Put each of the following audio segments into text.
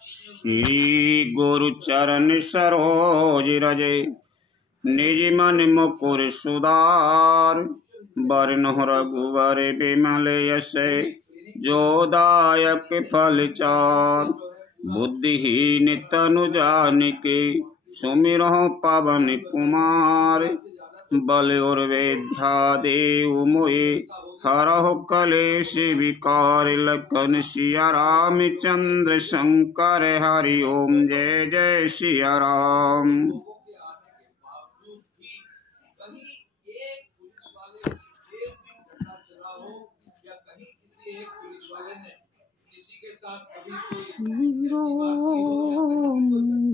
श्री गुरु चरण सरोज रजे, निज मन मुकुर सुधार। बरन रघुवर बिमल यश, जो दायक फल चार। बुद्धिहीन तनु जानिके, सुमिरहु पवन कुमार। बल और विद्या देहु मोहि, हरहु कलेश विकार। लखन सिया रामचंद्र शंकर, हरि ओम जय जय सिया राम।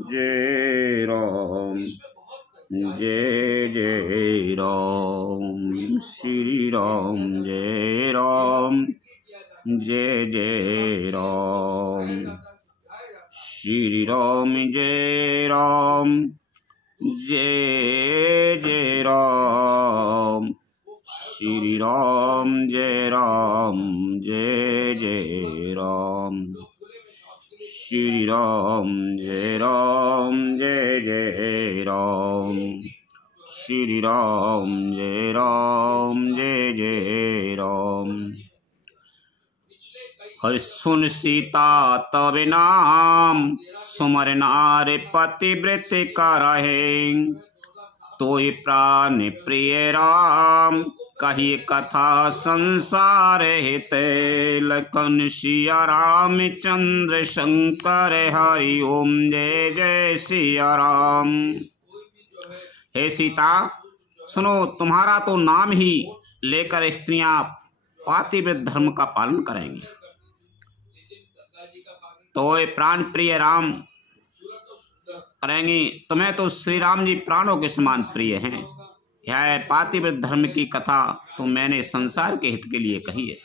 जय राम जय जय राम, श्री राम जय राम जय जय राम। श्री राम जय राम जय जय राम। श्री राम जय राम जय जय राम। श्री राम जय राम जय जय राम। श्री राम जय राम जय जय राम। हरि सुन सीता तब नाम, सुमर नार पतिव्रत करहे। तोहि प्राण प्रिय राम, कही कथा संसार हित। लखन सिया रामचंद्र शंकर, हरि ओम जय जय सिया राम। हे सीता सुनो, तुम्हारा तो नाम ही लेकर स्त्रियां पातिव्रत धर्म का पालन करेंगी। तो ये प्राण प्रिय राम करेंगी। तुम्हें तो श्री राम जी प्राणों के समान प्रिय हैं। यह पातिव्रत धर्म की कथा तो मैंने संसार के हित के लिए कही है।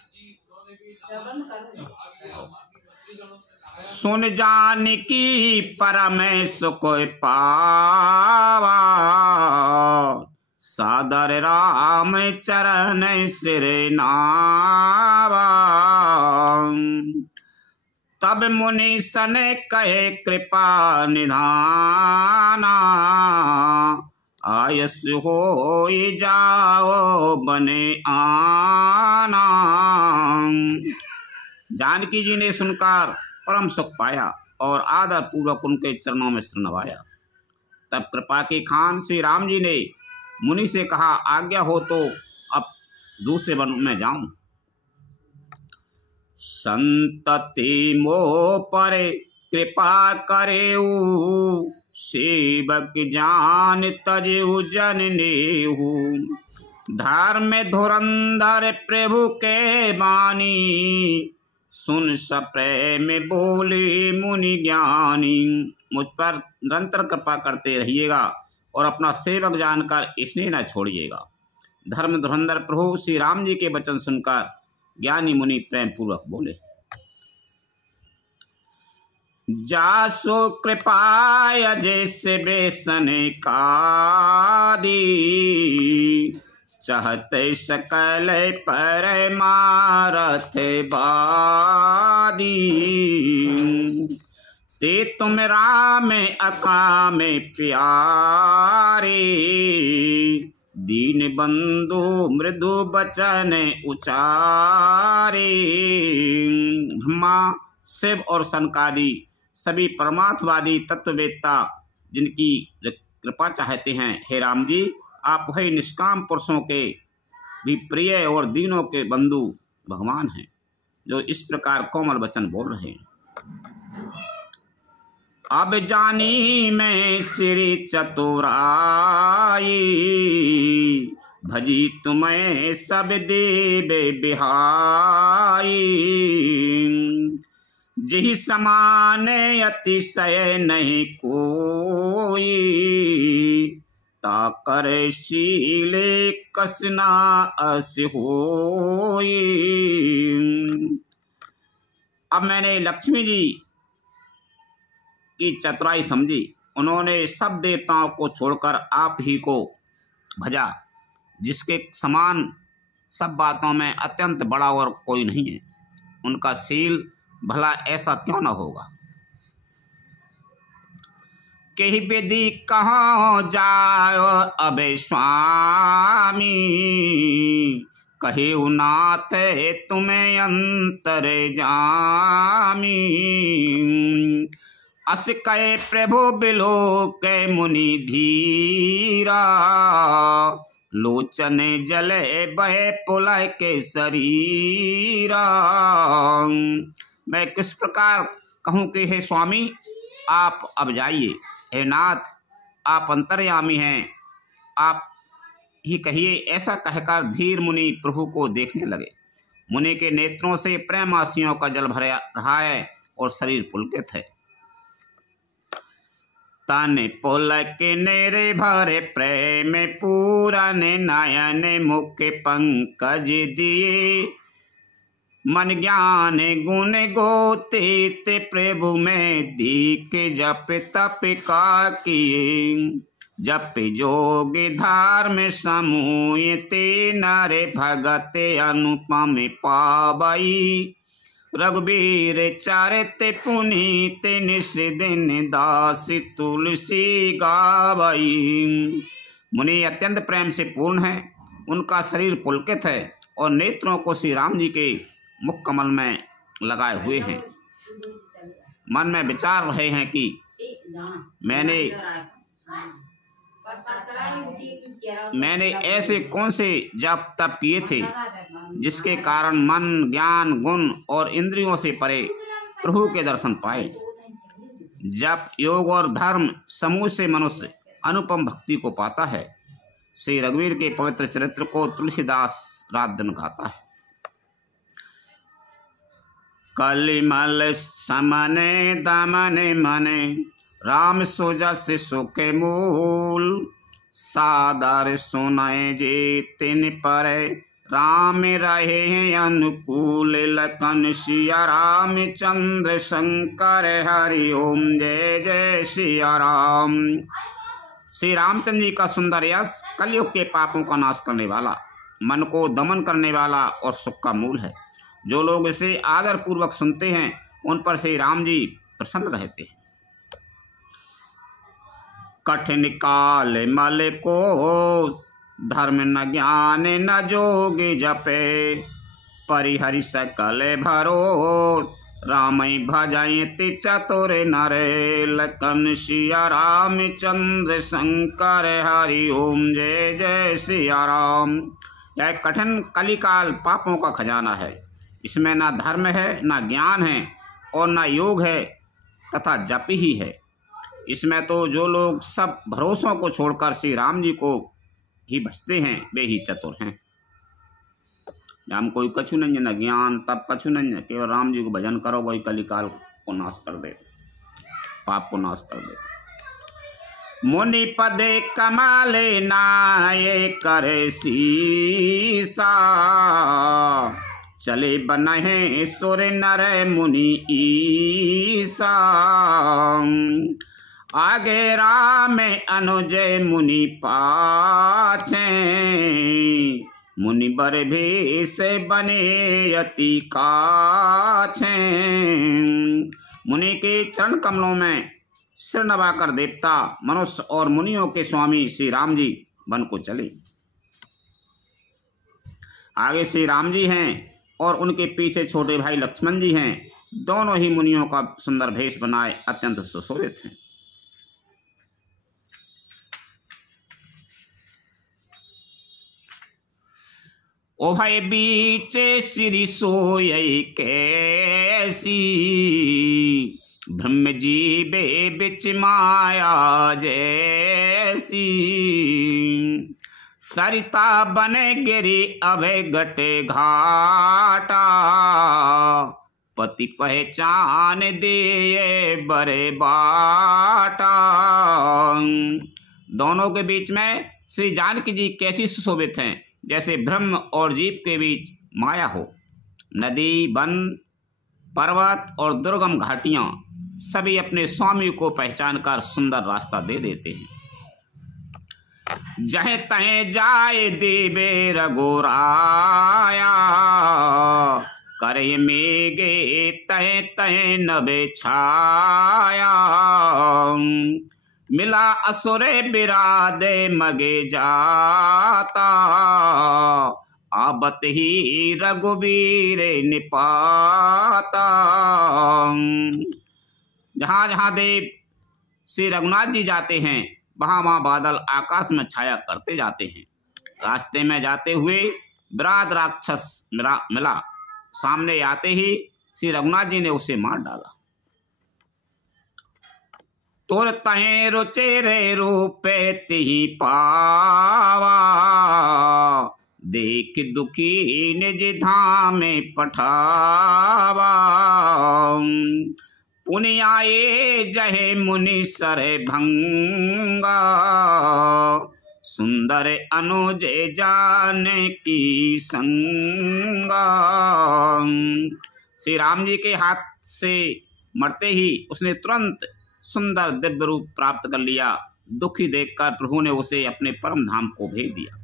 सुन जानकी परम सुख पावा, सादर राम चरण सिर नावा। तब मुनि सन कहे कृपा निधाना, आयस हो जाओ बने आना। जानकी जी ने सुनकर परम सुख पाया और आदर पूर्वक उनके चरणों में सिर नवाया। तब कृपा के खान श्री राम जी ने मुनि से कहा, आज्ञा हो तो अब दूसरे वन में जाऊं। संतति मोह पर कृपा करेऊ, सेवक जान तजेऊ जन नेहू। धर्म धुरंधर प्रभु के बानी, सुन सप्रेम बोले मुनि ज्ञानी। मुझ पर निरंतर कृपा करते रहिएगा और अपना सेवक जानकर स्नेह न छोड़िएगा। धर्म धुरंधर प्रभु श्री राम जी के वचन सुनकर ज्ञानी मुनि प्रेम पूर्वक बोले, जासो कृपाय जैसे बेसन कादी। चाहते सकल पर मारथ बादी। ते तुम राम अकाम प्यारे, दीन बंधु मृदु बचन उचारे। ब्रह्मा शिव और सनकादि सभी परमार्थवादी तत्ववेत्ता जिनकी कृपा चाहते हैं, हे राम जी आप वही निष्काम पुरुषों के भी प्रिय और दीनों के बंधु भगवान हैं, जो इस प्रकार कोमल वचन बोल रहे हैं। अब जानी मैं श्री चतुराई, भजी तुम्हें सब देव बिहाई। जिहि समान अतिशय नहीं कोई, ताकर शीले कसना अस होई। अब मैंने लक्ष्मी जी की चतुराई समझी। उन्होंने सब देवताओं को छोड़कर आप ही को भजा, जिसके समान सब बातों में अत्यंत बड़ा और कोई नहीं है। उनका शील भला ऐसा क्यों न होगा। कही विधि कहाँ जायो अबे स्वामी, कहे नाथ तुम्हें अंतर जामी। अस कहे प्रभु बिलो के मुनि धीरा, लोचन जले बहे पुलय के शरीरा। मैं किस प्रकार कहूँ कि हे स्वामी आप अब जाइए, हे नाथ आप अंतर्यामी हैं, आप ही कहिए। ऐसा कहकर धीर मुनि प्रभु को देखने लगे। मुनि के नेत्रों से प्रेम आंसुओं का जल भर रहा है और शरीर पुलकित है। तन पुलक नेरे भरे प्रेम पूरन, नयन मुख पंकज दिए, मन ज्ञान गुण गोतीत प्रभु में दीक जप तप का किए। जप जोग धर्म समूह ते नर भगत अनुपम पावई। रघुबीर चरित पुनीत निस दिन दास तुलसी गावई। मुनि अत्यंत प्रेम से पूर्ण है, उनका शरीर पुलकित है और नेत्रों को श्री राम जी के मुख कमल में लगाए हुए हैं। मन में विचार रहे हैं कि मैंने ऐसे कौन से जप तप किए थे जिसके कारण मन ज्ञान गुण और इंद्रियों से परे प्रभु के दर्शन पाए। जप योग और धर्म समूह से मनुष्य अनुपम भक्ति को पाता है। श्री रघुवीर के पवित्र चरित्र को तुलसीदास रात दिन गाता है। कलिमल समने दमने मने, राम सुजस सुख मूल। सादर सुनाए जे तिन पर, राम रहे अनुकूल। लखन सिया राम चंद्र शंकर हरि ओम जय जय सिया राम। श्री रामचंद्र जी का सुंदर यश कलयुग के पापों का नाश करने वाला, मन को दमन करने वाला और सुख का मूल है। जो लोग इसे आदर पूर्वक सुनते हैं उन पर श्री राम जी प्रसन्न रहते हैं। कठिन काल मल को धर्म न ज्ञान न जोग जपे, परिहरि सकल भरोस। राम भजयति चतुर नरे, लखन सिया राम चंद्र शंकर हरि ओम जय जय सिया राम। यह कठिन कलिकाल पापों का खजाना है। इसमें ना धर्म है, ना ज्ञान है और ना योग है तथा जप ही है। इसमें तो जो लोग सब भरोसों को छोड़कर श्री राम जी को ही भजते हैं वे ही चतुर हैं। हम कोई कछु नहीं न ज्ञान तब कछु नहीं, केवल राम जी को भजन करो, वही कलिकाल को नाश कर दे, पाप को नाश कर दे। मुनि पदे कमाले नाये करे सीसा, चले बनहे सुर नर मुनि ईसा। आगे राम अनुजय मुनि पाछे, मुनि बर भेष बने यति काछे। मुनि के चरण कमलों में सिर नवाकर देवता मनुष्य और मुनियों के स्वामी श्री राम जी वन को चले। आगे श्री राम जी हैं और उनके पीछे छोटे भाई लक्ष्मण जी हैं। दोनों ही मुनियों का सुंदर भेष बनाए अत्यंत सुशोभित हैं। ओ भाई बीचे श्री सोई कैसी, ब्रह्म जी बे बिच माया जैसी। सरिता बने गिरी अभय घटे घाटा, पति पहचान दिए बरे बाटा। दोनों के बीच में श्री जानकी जी कैसी सुशोभित हैं, जैसे ब्रह्म और जीव के बीच माया हो। नदी वन पर्वत और दुर्गम घाटियां सभी अपने स्वामी को पहचान कर सुंदर रास्ता दे देते हैं। जहे तहे जाए देवे रघुराया, करे मेघे तहे तहे नभे छाया। मिला असुरे बिरादे मगे जाता, आबत ही रघुवीर निपाता। जहाँ जहाँ देव श्री रघुनाथ जी जाते हैं वहाँ वहाँ बादल आकाश में छाया करते जाते हैं। रास्ते में जाते हुए विराट राक्षस मिला, सामने आते ही श्री रघुनाथ जी ने उसे मार डाला। तोर तहें रुचेरे रूपे तिहि पावा, देख दुखी निज धाम पठावा। पुनि आए जहे मुनि सर भंगा, सुंदर अनुज जान की संगा। श्री राम जी के हाथ से मरते ही उसने तुरंत सुंदर दिव्य रूप प्राप्त कर लिया। दुखी देखकर प्रभु ने उसे अपने परम धाम को भेज दिया।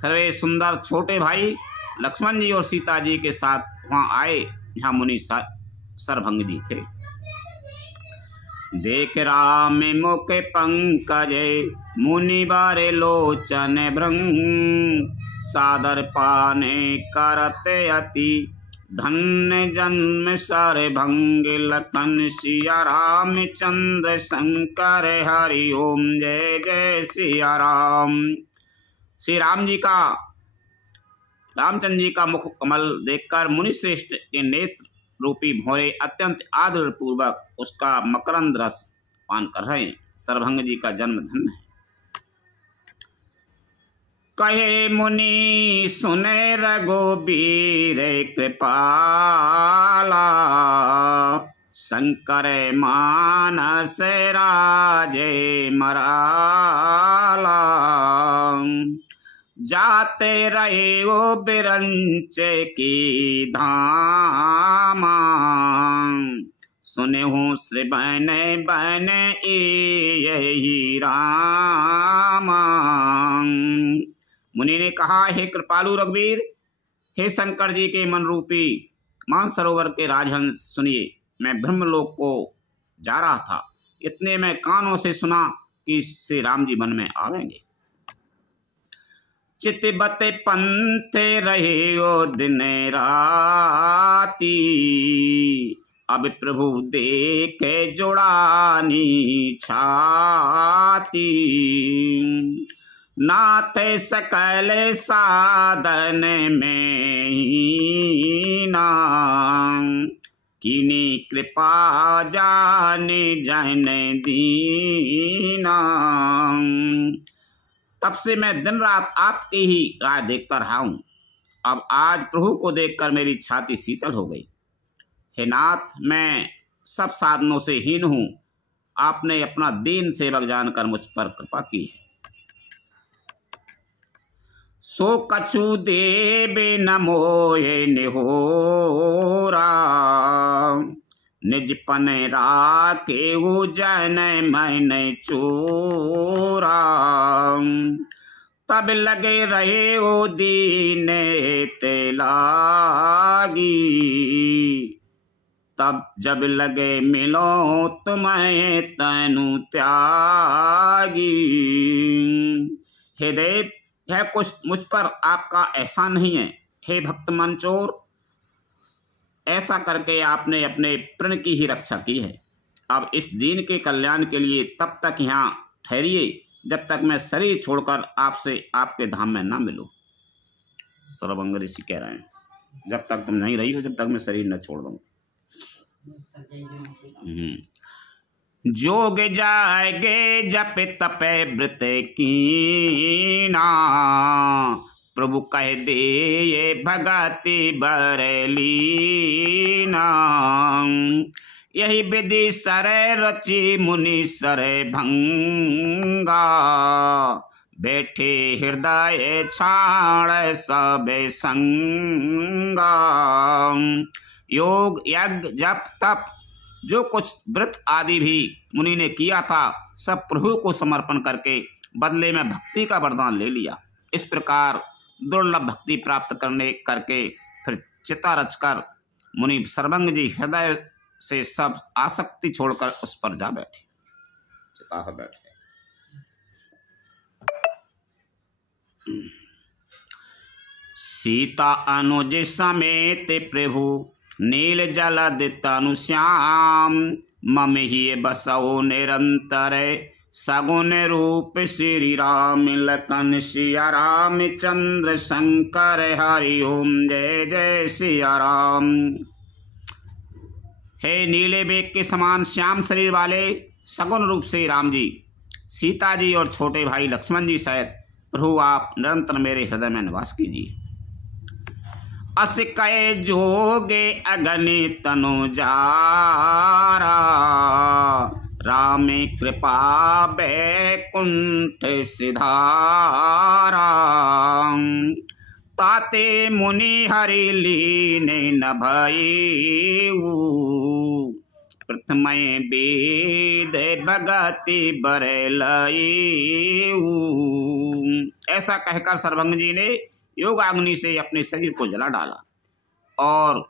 फिर वे सुंदर छोटे भाई लक्ष्मण जी और सीता जी के साथ वहां आए जहाँ मुनि सरभंग जी थे। देख राम मुख पंकज मुनि बारे लोचन भृंग, सादर पाने करते अति धन्य जन्म सरभंग। लखन सिया रामचंद्र शंकर हरि ओम जय जय सिया राम। श्री रामचंद्र जी का मुख कमल देखकर मुनिश्रेष्ठ के नेत्र रूपी भौरे अत्यंत आदर पूर्वक उसका मकरंद रस पान कर रहे हैं। सरभंग जी का जन्म धन्य है। कहे मुनि सुने रघुबीर कृपाला, शंकर मानस राजे मराला। जाते रहे वो बिरंच की धामा, सुने हूँ श्री बन बन यही रामा। मुनि ने कहा, हे कृपालु रघुवीर, हे शंकर जी के मन रूपी मानसरोवर के राजहंस सुनिए। मैं ब्रह्मलोक को जा रहा था, इतने में कानों से सुना कि श्री राम जी वन में आवेंगे। चितबत पंथ रहे ओ दिन राती, अब प्रभु देखे जुड़ानी छाती। नाथ सकल साधन में हीना, किनी कृपा जाने जन दीना। तब से मैं दिन रात आपकी ही राह देखता रहा हूँ। अब आज प्रभु को देखकर मेरी छाती शीतल हो गई। हे नाथ, मैं सब साधनों से हीन हूँ, आपने अपना दीन सेवक जानकर मुझ पर कृपा की है। सो कछु देव न मोहे निहोरा, निज पन राखे जन मन चोरा। तब लगे रहे ओ दीन ते लागी, तब जब लगे मिलो तुम्हें तनु त्यागी। हे देव, यह कुछ मुझ पर आपका एहसान नहीं है। हे भक्त मंचोर, ऐसा करके आपने अपने प्रण की ही रक्षा की है। अब इस दीन के कल्याण के लिए तब तक यहाँ ठहरिए जब तक मैं शरीर छोड़कर आपसे आपके धाम में ना मिलूं। सरभंग ऋषि कह रहे हैं, जब तक तुम नहीं रही हो, जब तक मैं शरीर न छोड़ दूं। जोग जाएगे जप तपे व्रत कीना, प्रभु कह दे ये भगति बरलीना। यही विधि सरे रचि मुनि सरे भंगा, बैठे हृदय छाड़ सबे संगा। योग यज्ञ जप तप जो कुछ व्रत आदि भी मुनि ने किया था, सब प्रभु को समर्पण करके बदले में भक्ति का वरदान ले लिया। इस प्रकार दुर्लभ भक्ति प्राप्त करके फिर चिता रचकर मुनि सरभंग जी हृदय से सब आसक्ति छोड़कर उस पर जा बैठे। चिता पर बैठ गए। सीता अनुज समेत प्रभु नील जलद तनु श्याम मम ही बसो निरंतर सगुन रूप श्री राम लखन सिया राम चंद्र शंकर हरि ओम जय जय सिया राम। हे नीले बेग के समान श्याम शरीर वाले सगुन रूप से राम जी, सीता जी और छोटे भाई लक्ष्मण जी सहित प्रभु आप निरंतर मेरे हृदय में निवास कीजिए। अस कय जोगे अगनि तनु जारा राम कृपा बैकुंठ सिधारा ताते मुनि हरि लीने न भयऊ प्रथमय वेद भगति बरलऊ। ऐसा कहकर सर्वभंग जी ने योगाग्नि से अपने शरीर को जला डाला और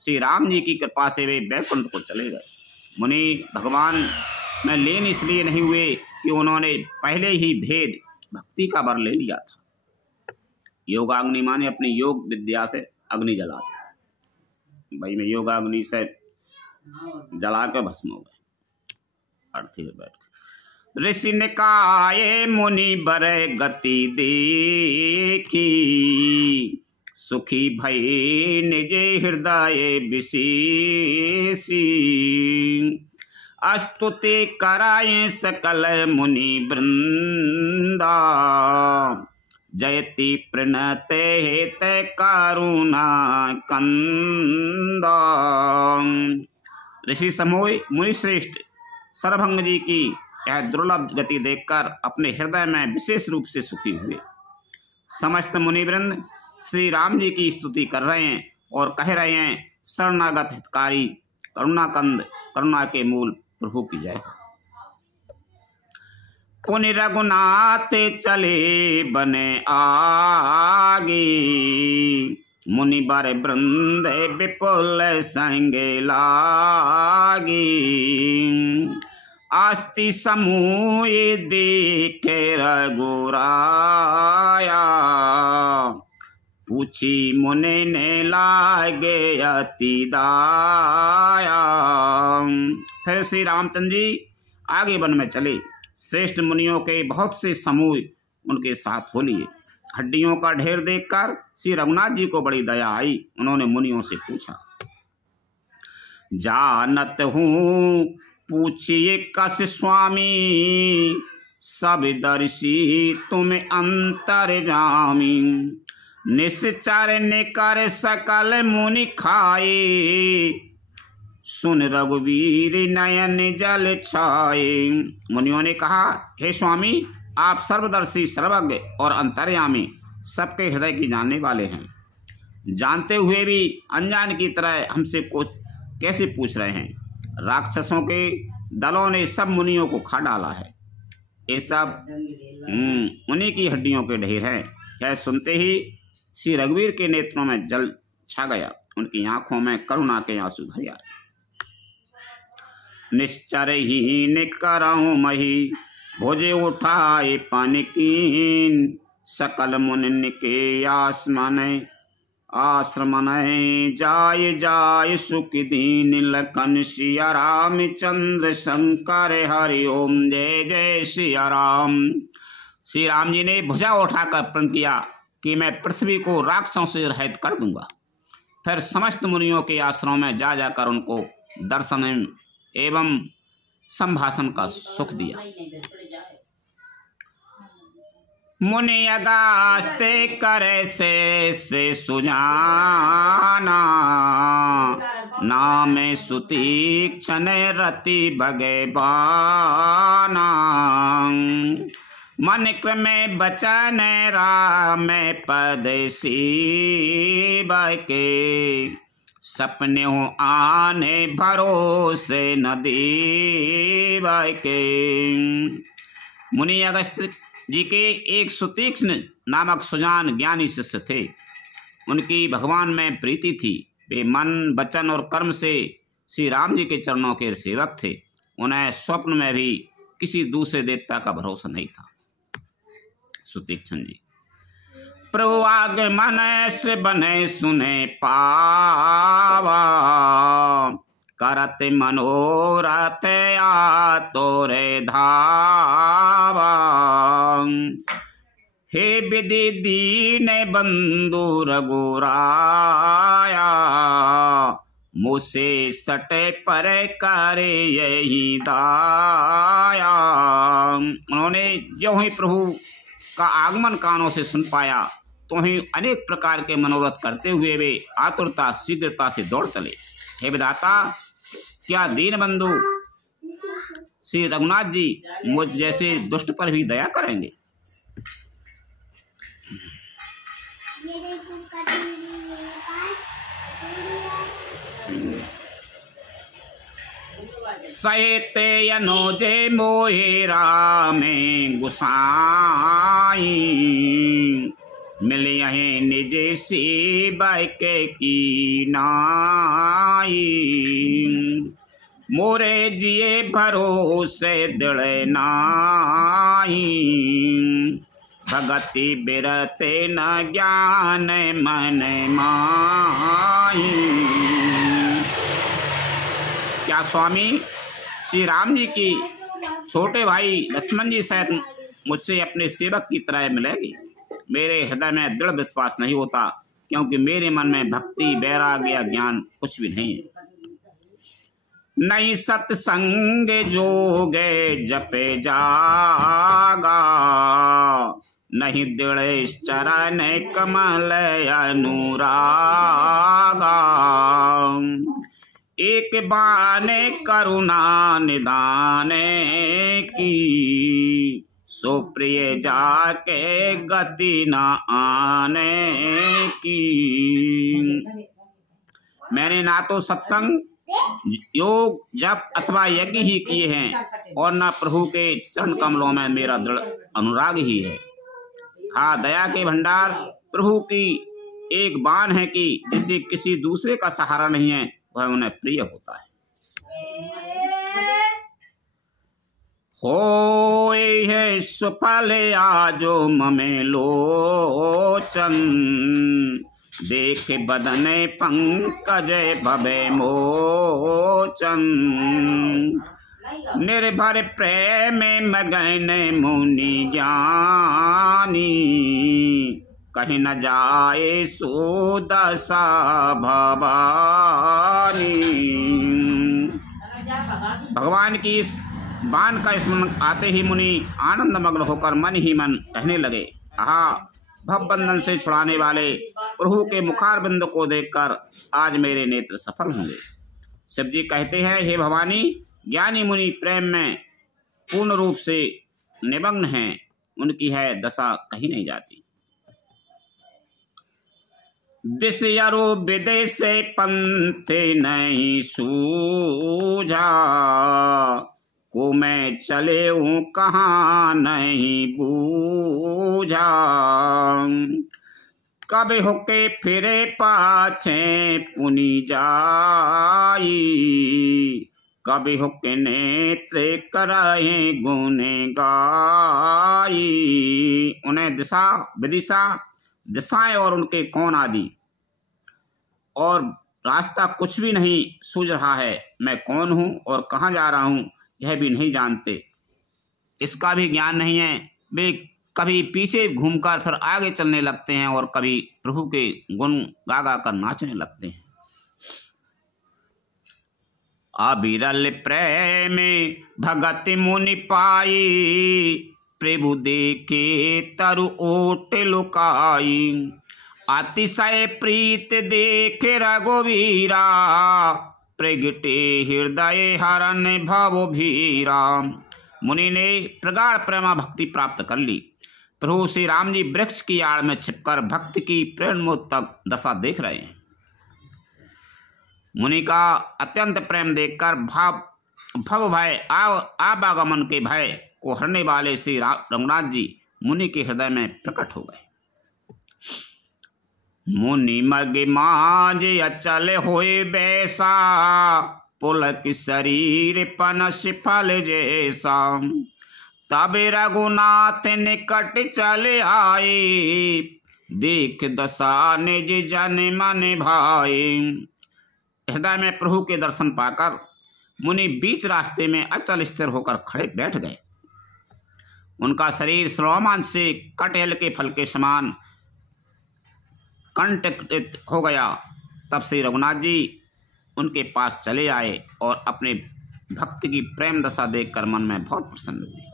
श्री राम जी की कृपा से वे बैकुंठ को चले गए। मुनि भगवान में लीन इसलिए नहीं हुए कि उन्होंने पहले ही भेद भक्ति का वर ले लिया था। योगाग्नि माने अपनी योग विद्या से अग्नि जला दी। भाई में योगाग्नि से जला के भस्म हो गए। अर्थी में बैठ ऋषि निकाये मुनि बर गति देखी सुखी भई निज हृदय विशेषी अस्तुति कराये सकल मुनि वृंदा जयति प्रणते हेत करुणा कंदा। ऋषि समूह मुनि श्रेष्ठ सर्वभंग जी की यह दुर्लभ गति देखकर अपने हृदय में विशेष रूप से सुखी हुए। समस्त मुनिवृंद श्री राम जी की स्तुति कर रहे हैं और कह रहे हैं, शरणागत हितकारी करुणाकंद करुणा के मूल प्रभु की जय। पुनि रघुनाथ चले बने आगे मुनि बर वृंद विपुल संग लागी आस्ति समूह देखे रघुराया पूछी मुनि ने लागे अति दाया। फिर श्री रामचंद्र जी आगे वन में चले। श्रेष्ठ मुनियों के बहुत से समूह उनके साथ हो लिए। हड्डियों का ढेर देखकर श्री रघुनाथ जी को बड़ी दया आई। उन्होंने मुनियों से पूछा, जानत हूँ पूछिए कस स्वामी सब दर्शी तुम अंतर जामी निश्चर निकर सकल मुनि खाए सुन रघुवीर नयन जल छाए। मुनियों ने कहा, हे स्वामी, आप सर्वदर्शी सर्वज्ञ और अंतर्यामी सबके हृदय की जानने वाले हैं। जानते हुए भी अनजान की तरह हमसे कुछ कैसे पूछ रहे हैं? राक्षसों के दलों ने सब मुनियों को खा डाला है। ये सब उन्हीं की हड्डियों के ढेर हैं। यह सुनते ही श्री रघुवीर के नेत्रों में जल छा गया। उनकी आंखों में करुणा के आंसू भर आए। निश्चर ही निकरऊं मही भोजे उठाए पानिकीन सकल मुनि के आश्रमन जाय जाय सुख दीन लखन सिया राम चंद्र शंकर हरि ओम जय जय सिया राम। श्री राम जी ने भुजा उठाकर प्रण किया कि मैं पृथ्वी को राक्षसों से रहित कर दूंगा। फिर समस्त मुनियों के आश्रम में जा जाकर उनको दर्शन एवं संभाषण का सुख दिया। मुनि अगास्ते करे से सुजाना नाम सुतीक्षण रति भगवाना मन क्रमे बचन राम पद शिव के सपने हो आने भरोसे न देव के। मुनि अगस्त जी के एक सुतीक्ष्ण नामक सुजान ज्ञानी शिष्य थे। उनकी भगवान में प्रीति थी। वे मन वचन और कर्म से श्री राम जी के चरणों के सेवक थे। उन्हें स्वप्न में भी किसी दूसरे देवता का भरोसा नहीं था। सुतीक्षण जी। प्रभु आगे मन से बने सुने पावा, करत मनोरथ आ तोरे धावा। हे विधि दीन बंधु रघुराया, मुझसे सटे पर करे यही दाया। उन्होंने जो ही प्रभु का आगमन कानों से सुन पाया तो ही अनेक प्रकार के मनोरथ करते हुए वे आतुरता शीघ्रता से दौड़ चले। हे विधाता, क्या दीन बंधु श्री रघुनाथ जी मुझ जैसे दुष्ट पर भी दया करेंगे? सहेते अनुजे मोहे रामे गुसाई, मिलिए निज सेवक की नाई। मोरे जिए भरोसे दृढ़ नाई, भगति बिरते न ज्ञान मन माई। क्या स्वामी श्री राम जी की छोटे भाई लक्ष्मण जी सहित मुझसे अपने सेवक की तरह मिलेगी? मेरे हृदय में दृढ़ विश्वास नहीं होता, क्योंकि मेरे मन में भक्ति वैराग्य ज्ञान कुछ भी नहीं है। नहीं सत्संग जोगे जपे जागा, नहीं दृढ़ चरण कमल अनुरागा। एक बाने करुणा निदाने की, सो प्रिय जाके गति न आने की। मैंने ना तो सत्संग योग जप अथवा यज्ञ ही किए हैं और न प्रभु के चरण कमलों में मेरा दृढ़ अनुराग ही है। हाँ, दया के भंडार प्रभु की एक बाण है कि जिसे किसी दूसरे का सहारा नहीं है वह उन्हें प्रिय होता है। होए है सुफल आजो ममे लोचन, देख बदन पंकज भवे मोचन। निर्भर प्रेम मगन मुनि ज्ञानी, कहीं न जाए सुदशा भवानी। भगवान की इस बाण का स्मरण आते ही मुनि आनंद मग्न होकर मन ही मन कहने लगे, आहा, भव बंधन से छुड़ाने वाले प्रभु के मुखारबिंद को देखकर आज मेरे नेत्र सफल होंगे। शिव जी कहते हैं, हे भवानी, ज्ञानी मुनि प्रेम में पूर्ण रूप से निमग्न हैं, उनकी है दशा कहीं नहीं जाती। दिस यरो विदेश पंथ नहीं सूझा, को मैं चले हूँ कहाँ नहीं बूझा। कब होके फिरे पाछे पुनि जाई, कभी होके नेत्र कराए गुने गाई। उन्हें दिशा विदिशा दिशाएं और उनके कौन आदि और रास्ता कुछ भी नहीं सूझ रहा है। मैं कौन हूँ और कहाँ जा रहा हूँ यह भी नहीं जानते, इसका भी ज्ञान नहीं है। वे कभी पीछे घूमकर फिर आगे चलने लगते हैं और कभी प्रभु के गुण गा गा कर नाचने लगते हैं। अविरल प्रेम भगत मुनि पाई, प्रभु देखे तरु ओट लुकाई। अतिशय प्रीत देखे रघुवीरा, प्रगटे हृदय हरण भव भीरा। मुनि ने प्रगाढ़ प्रेमा भक्ति प्राप्त कर ली। प्रभु श्री राम जी वृक्ष की आड़ में छिपकर भक्ति की प्रेरणोत्तक दशा देख रहे हैं। मुनि का अत्यंत प्रेम देखकर भव भय आवागमन के भय को हरने वाले श्री रघुनाथ जी मुनि के हृदय में प्रकट हो गए। मुनि मग माज अचल होए बैसा, पुलक शरीर पनस फल जैसा। तब रघुनाथ निकट चले आए, देख दशा निज जन मन भाए। हृदय में प्रभु के दर्शन पाकर मुनि बीच रास्ते में अचल स्थिर होकर खड़े बैठ गए। उनका शरीर रोमांच से कटहल के फल के समान कंटकित हो गया। तब श्री रघुनाथ जी उनके पास चले आए और अपने भक्त की प्रेम दशा देखकर मन में बहुत प्रसन्न हुए।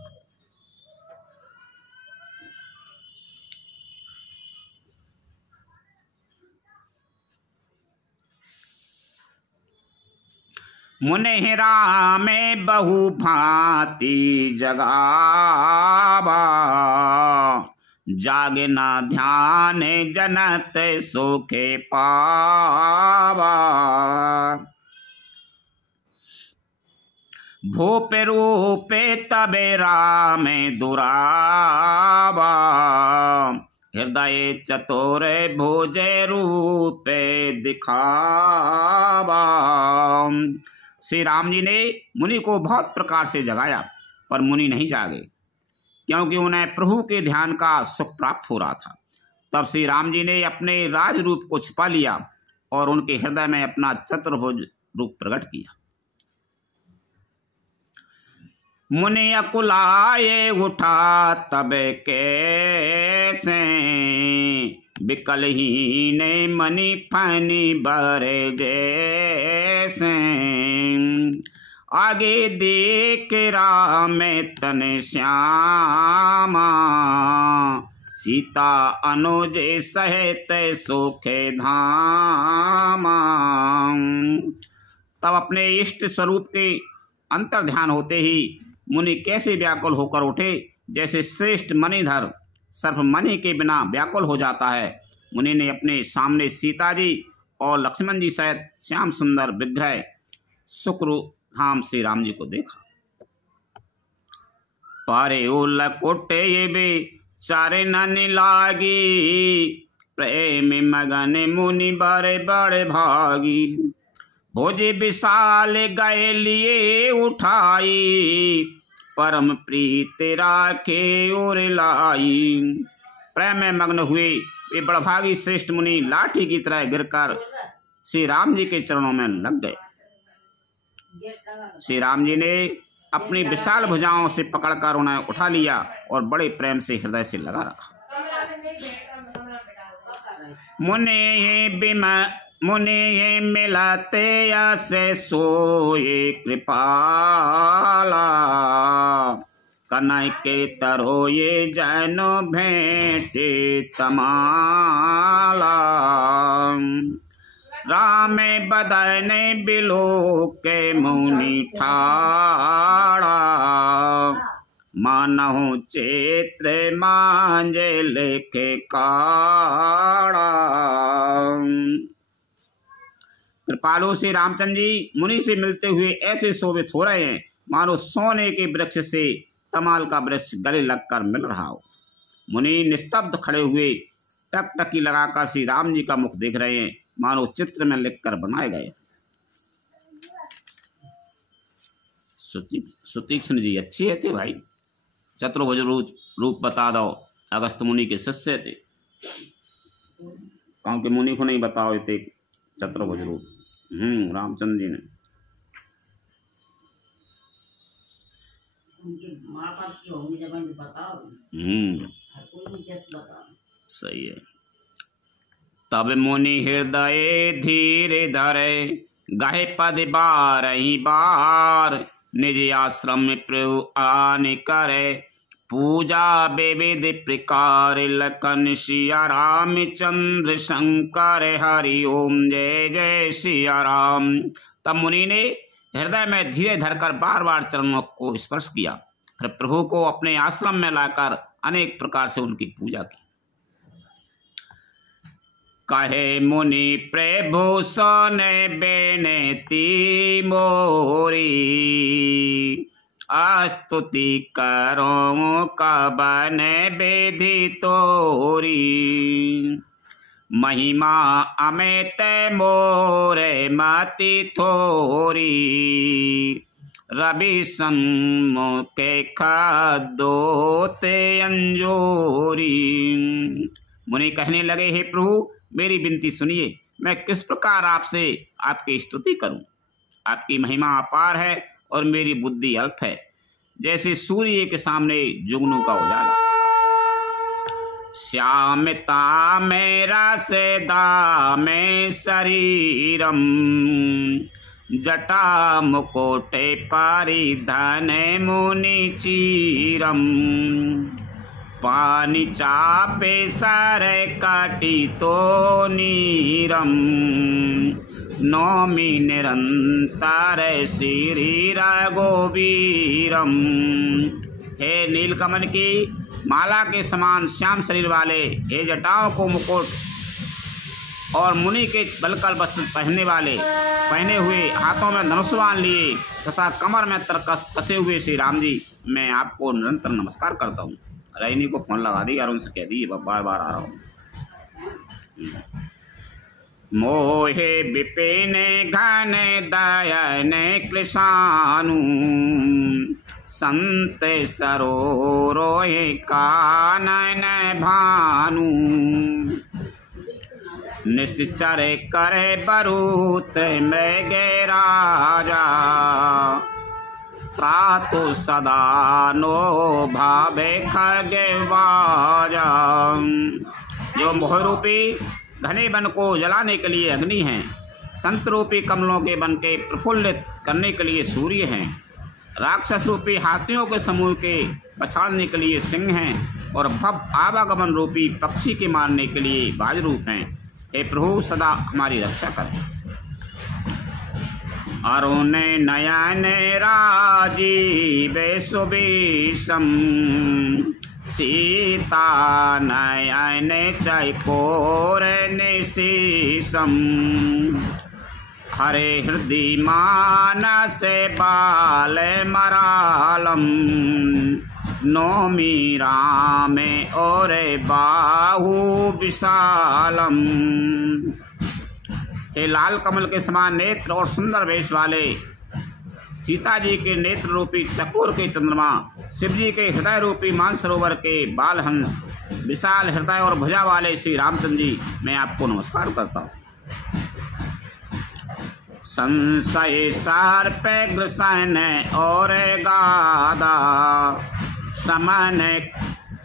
मुनि रामे बहु भांति जगावा, जागे ना ध्यान जनत सुखे पावा। भूप रूपे तबे राम दुरावा, हृदय चतुर भुज रूपे दिखावा। श्री राम जी ने मुनि को बहुत प्रकार से जगाया, पर मुनि नहीं जागे, क्योंकि उन्हें प्रभु के ध्यान का सुख प्राप्त हो रहा था। तब श्री राम जी ने अपने राज रूप को छिपा लिया और उनके हृदय में अपना चतुर्भुज रूप प्रकट किया। मुनि अकुलाए उठा तब कैसे, विकलहीन मणि फनि बरे जैसे। आगे देख राम तन श्यामा, सीता अनुज सहित सुखे धामा। तब अपने इष्ट स्वरूप के अंतर ध्यान होते ही मुनि कैसे व्याकुल होकर उठे, जैसे श्रेष्ठ मणिधर सर्प मणि के बिना व्याकुल हो जाता है। मुनि ने अपने सामने सीता जी और लक्ष्मण जी सहित श्याम सुंदर विग्रह शुक्र धाम श्री राम जी को देखा। पारे उलकुटे ये बे चारे नन लागी, प्रेम मगन मुनि बड़े बड़े भागी। भोजे विशाल गए लिए उठाई, परम प्रीत राखे और लाई। प्रेम में मग्न हुए वे बड़भागी श्रेष्ठ मुनि लाठी की तरह गिरकर श्री राम जी के चरणों में लग गए। श्री राम जी ने अपनी विशाल भुजाओं से पकड़कर उन्हें उठा लिया और बड़े प्रेम से हृदय से लगा रखा। मुनि ये मिलते से सोए कृपाला, कनई के तरो ये जैनो भेंटे तमाला। राम बदन बिलो के मुनि ठाड़ा, मानहु चैत्र मांझे लेके काड़ा। कृपालु श्री रामचंद्र जी मुनि से मिलते हुए ऐसे शोभित हो रहे हैं मानो सोने के वृक्ष से तमाल का वृक्ष गले लगकर मिल रहा हो। मुनि निस्तब्ध खड़े हुए टकटकी लगाकर श्री राम जी का मुख देख रहे हैं, मानो चित्र में लिखकर बनाए गए। सुतीक्ष्ण जी अच्छी है थे भाई, चतुर्भुज रूप बता दो। अगस्त मुनि के शिष्य थे, क्योंकि मुनि को नहीं बताओ थे चतुर्भुज रूप। रामचंद्र जी ने सही है। तब मुनि हृदय धीरे धरे, गाहे पद बार ही बार। निज आश्रम में प्रभु आन करे, पूजा विविध प्रकार। लखन सिया रामचंद्र शंकर हरि ओम जय जय सिया राम। तब मुनि ने हृदय में धीरे धरकर बार बार चरणों को स्पर्श किया, फिर प्रभु को अपने आश्रम में लाकर अनेक प्रकार से उनकी पूजा की। कहे मुनि प्रभु सोने बेनती मोरी, स्तुति करो कबन विधि तोरी। महिमा अमित मोरे मति थोरी, रवि सम्मुखे खदोते अंजोरी। मुनि कहने लगे, हे प्रभु मेरी विनती सुनिए, मैं किस प्रकार आपसे आपकी स्तुति करूं। आपकी महिमा अपार है और मेरी बुद्धि अल्प है, जैसे सूर्य के सामने जुगनू का उजाला। श्यामता मेरा से दामे शरीरम, जटा मुकोटे परिधन मुनि चीरम। पानी चापे सर काटी तो नीरम, नौमी निरंतर श्री रघुवीरम। हे नीलकमल की माला के समान श्याम शरीर वाले, हे जटाओं को मुकुट और मुनि के बलकर वस्त्र पहने हुए, हाथों में धनुष बाण लिए तथा कमर में तरकस कसे हुए श्री राम जी, मैं आपको निरंतर नमस्कार करता हूँ। रजनी को फोन लगा दी और उनसे कह दी बार बार आ रहा हूँ। मोहे विपिन घन दयन कृशानु, संत सरोरोहे कानन भानु। निश्चर करे बरूत मृग राजा, त्रातु सदा नो भावे खगवाजा। जो मोह रूपी घने वन को जलाने के लिए अग्नि हैं, संत रूपी कमलों के वन के प्रफुल्लित करने के लिए सूर्य हैं, राक्षस रूपी हाथियों के समूह के पछाड़ने के लिए सिंह हैं और भव आवागमन रूपी पक्षी के मारने के लिए बाजरूप हैं। हे प्रभु सदा हमारी रक्षा करें। अरुण नयन राजीव सुबीसम, सीता नयन चकोर निशीसम। हरे हृदय मानस बाल मरालम, नौमी राम और बाहु विशालम। हे लाल कमल के समान नेत्र और सुंदर वेश वाले, सीता जी के नेत्र रूपी चकोर के चंद्रमा, शिव जी के हृदय रूपी मानसरोवर के बालहंस, विशाल हृदय और भुजा वाले श्री रामचंद्र जी, मैं आपको नमस्कार करता हूँ। संशय सर्प ग्रसन और गादा, समन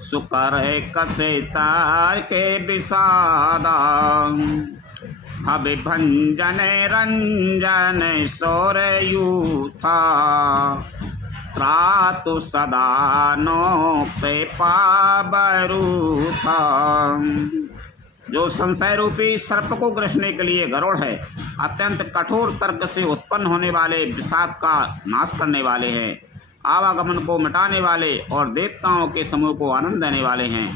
सुकर कसे तार के विषादा। अभिभंजन रंजन सौरयूथा, त्रातु सदा नो कृपा बरूथा। जो संशय रूपी सर्प को ग्रसने के लिए गरुड़ है, अत्यंत कठोर तर्क से उत्पन्न होने वाले विषाद का नाश करने वाले हैं, आवागमन को मिटाने वाले और देवताओं के समूह को आनंद देने वाले हैं।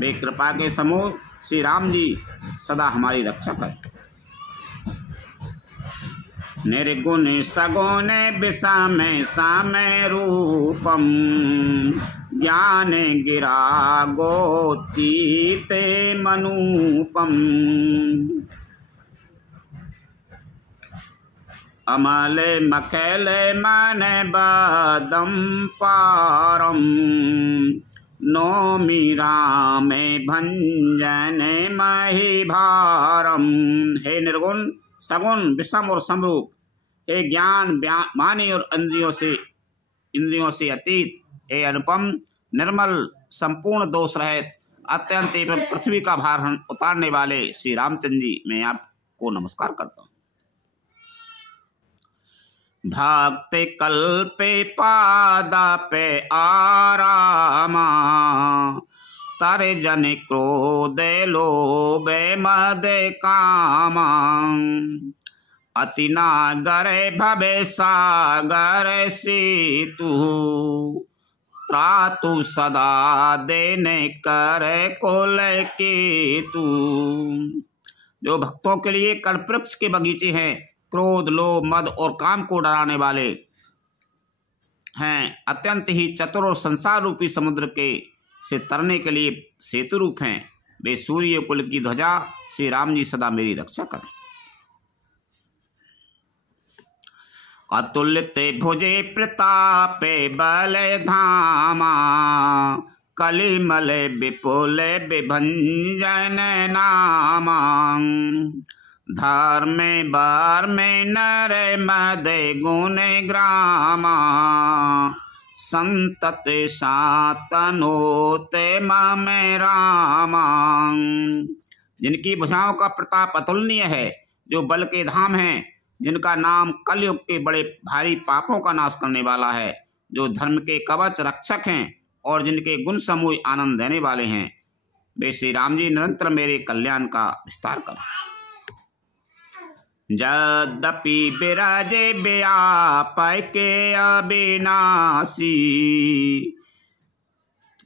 वे कृपा के समूह श्री राम जी सदा हमारी रक्षा करें। निर्गुण सगुण विषम सम रूपम, ज्ञान गिरा गोतीते मनूपम। अमल मखैल मन बदम पारम, नौमी राम भंजन मही भारम। हे निर्गुण सगुण विषम और समरूप, हे ज्ञान मानी और इंद्रियों से अतीत, हे अनुपम निर्मल संपूर्ण दोष रहित, अत्यंत एवं पृथ्वी का भार उतारने वाले श्री रामचंद्र जी, मैं आपको नमस्कार करता हूँ। भक्ति कल्पे पादा पे आरामा, तारे जन क्रोध लोभ मद कामा। अति नागर भवे सागर सीतु, त्रातु सदा देने कर कुल केतु। जो भक्तों के लिए कल्पवृक्ष के बगीचे हैं, क्रोध लोभ मद और काम को डराने वाले हैं, अत्यंत ही चतुर और संसार रूपी समुद्र के से तरने के लिए सेतु रूप हैं। वे सूर्य कुल की ध्वजा श्री राम जी सदा मेरी रक्षा करें। अतुलित भुजे प्रतापे बल धामा, कलिमल विपुल विभंजन नामा, धर्म बार में नर मद गुण ग्रामा, संतत सातनोते मम रामा। जिनकी भुजाओं का प्रताप अतुलनीय है, जो बल के धाम हैं, जिनका नाम कलयुग के बड़े भारी पापों का नाश करने वाला है, जो धर्म के कवच रक्षक हैं और जिनके गुण समूह आनंद देने वाले हैं, वे श्री राम जी निरंतर मेरे कल्याण का विस्तार करें। यद्यपि विराजे व्यापके अविनाशी,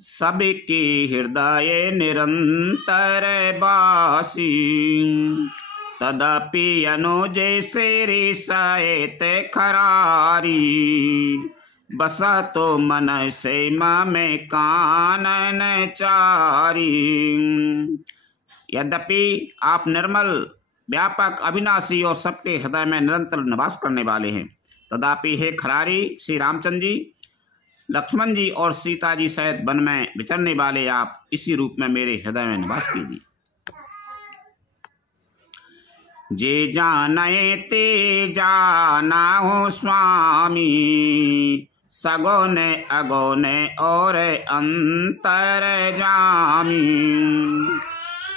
सबके हृदय निरंतर वासी, तदपि अनुजे श्री सहित खरारी, बसतो मन से ममे कानन चारी। यद्यपि आप निर्मल, व्यापक, अविनाशी और सबके हृदय में निरंतर निवास करने वाले हैं, तदापि हे खरारी श्री रामचंद्र जी, लक्ष्मण जी और सीता जी सहित वन में विचरने वाले आप इसी रूप में मेरे हृदय में निवास कीजिए। जे जाने ते जाना हो स्वामी, सगुन अगुन और अंतर जामी,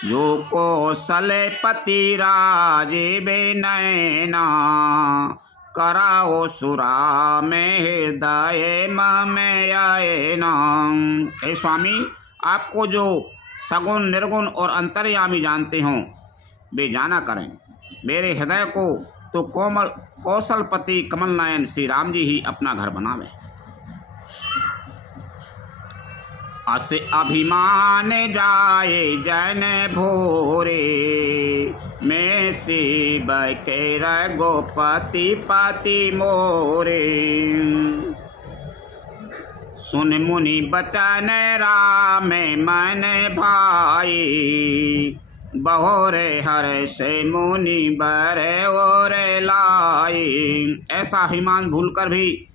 जो कौशलपति राजे बेनैना, कराओ सुरा में हृदय ममे आयना। हे स्वामी, आपको जो सगुन निर्गुण और अंतर्यामी जानते हों वे जाना करें। मेरे हृदय को तो कोमल कौशलपति कमल नयन श्री राम जी ही अपना घर बनावे। अस अभिमान जाए जन भोरे, मैं शिव के रघुपति पति मोरे, सुन मुनि बचन राम मन भाई, बहोरे हर से मुनि बरे और लाई। ऐसा अभिमान भूलकर भी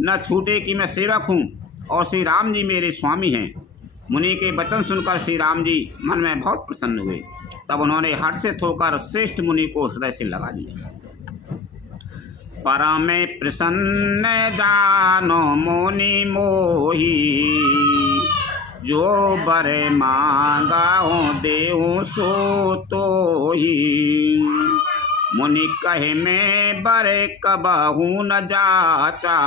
न छूटे कि मैं सेवक हूँ और श्री राम जी मेरे स्वामी हैं। मुनि के वचन सुनकर श्री राम जी मन में बहुत प्रसन्न हुए। तब उन्होंने हर्षित होकर श्रेष्ठ मुनि को हृदय से लगा लिया। परम प्रसन्न जानो मुनि मोही, जो बर मांगा हो देहु सो तो ही, मुनि कहे मैं बरे कबहू न जाचा,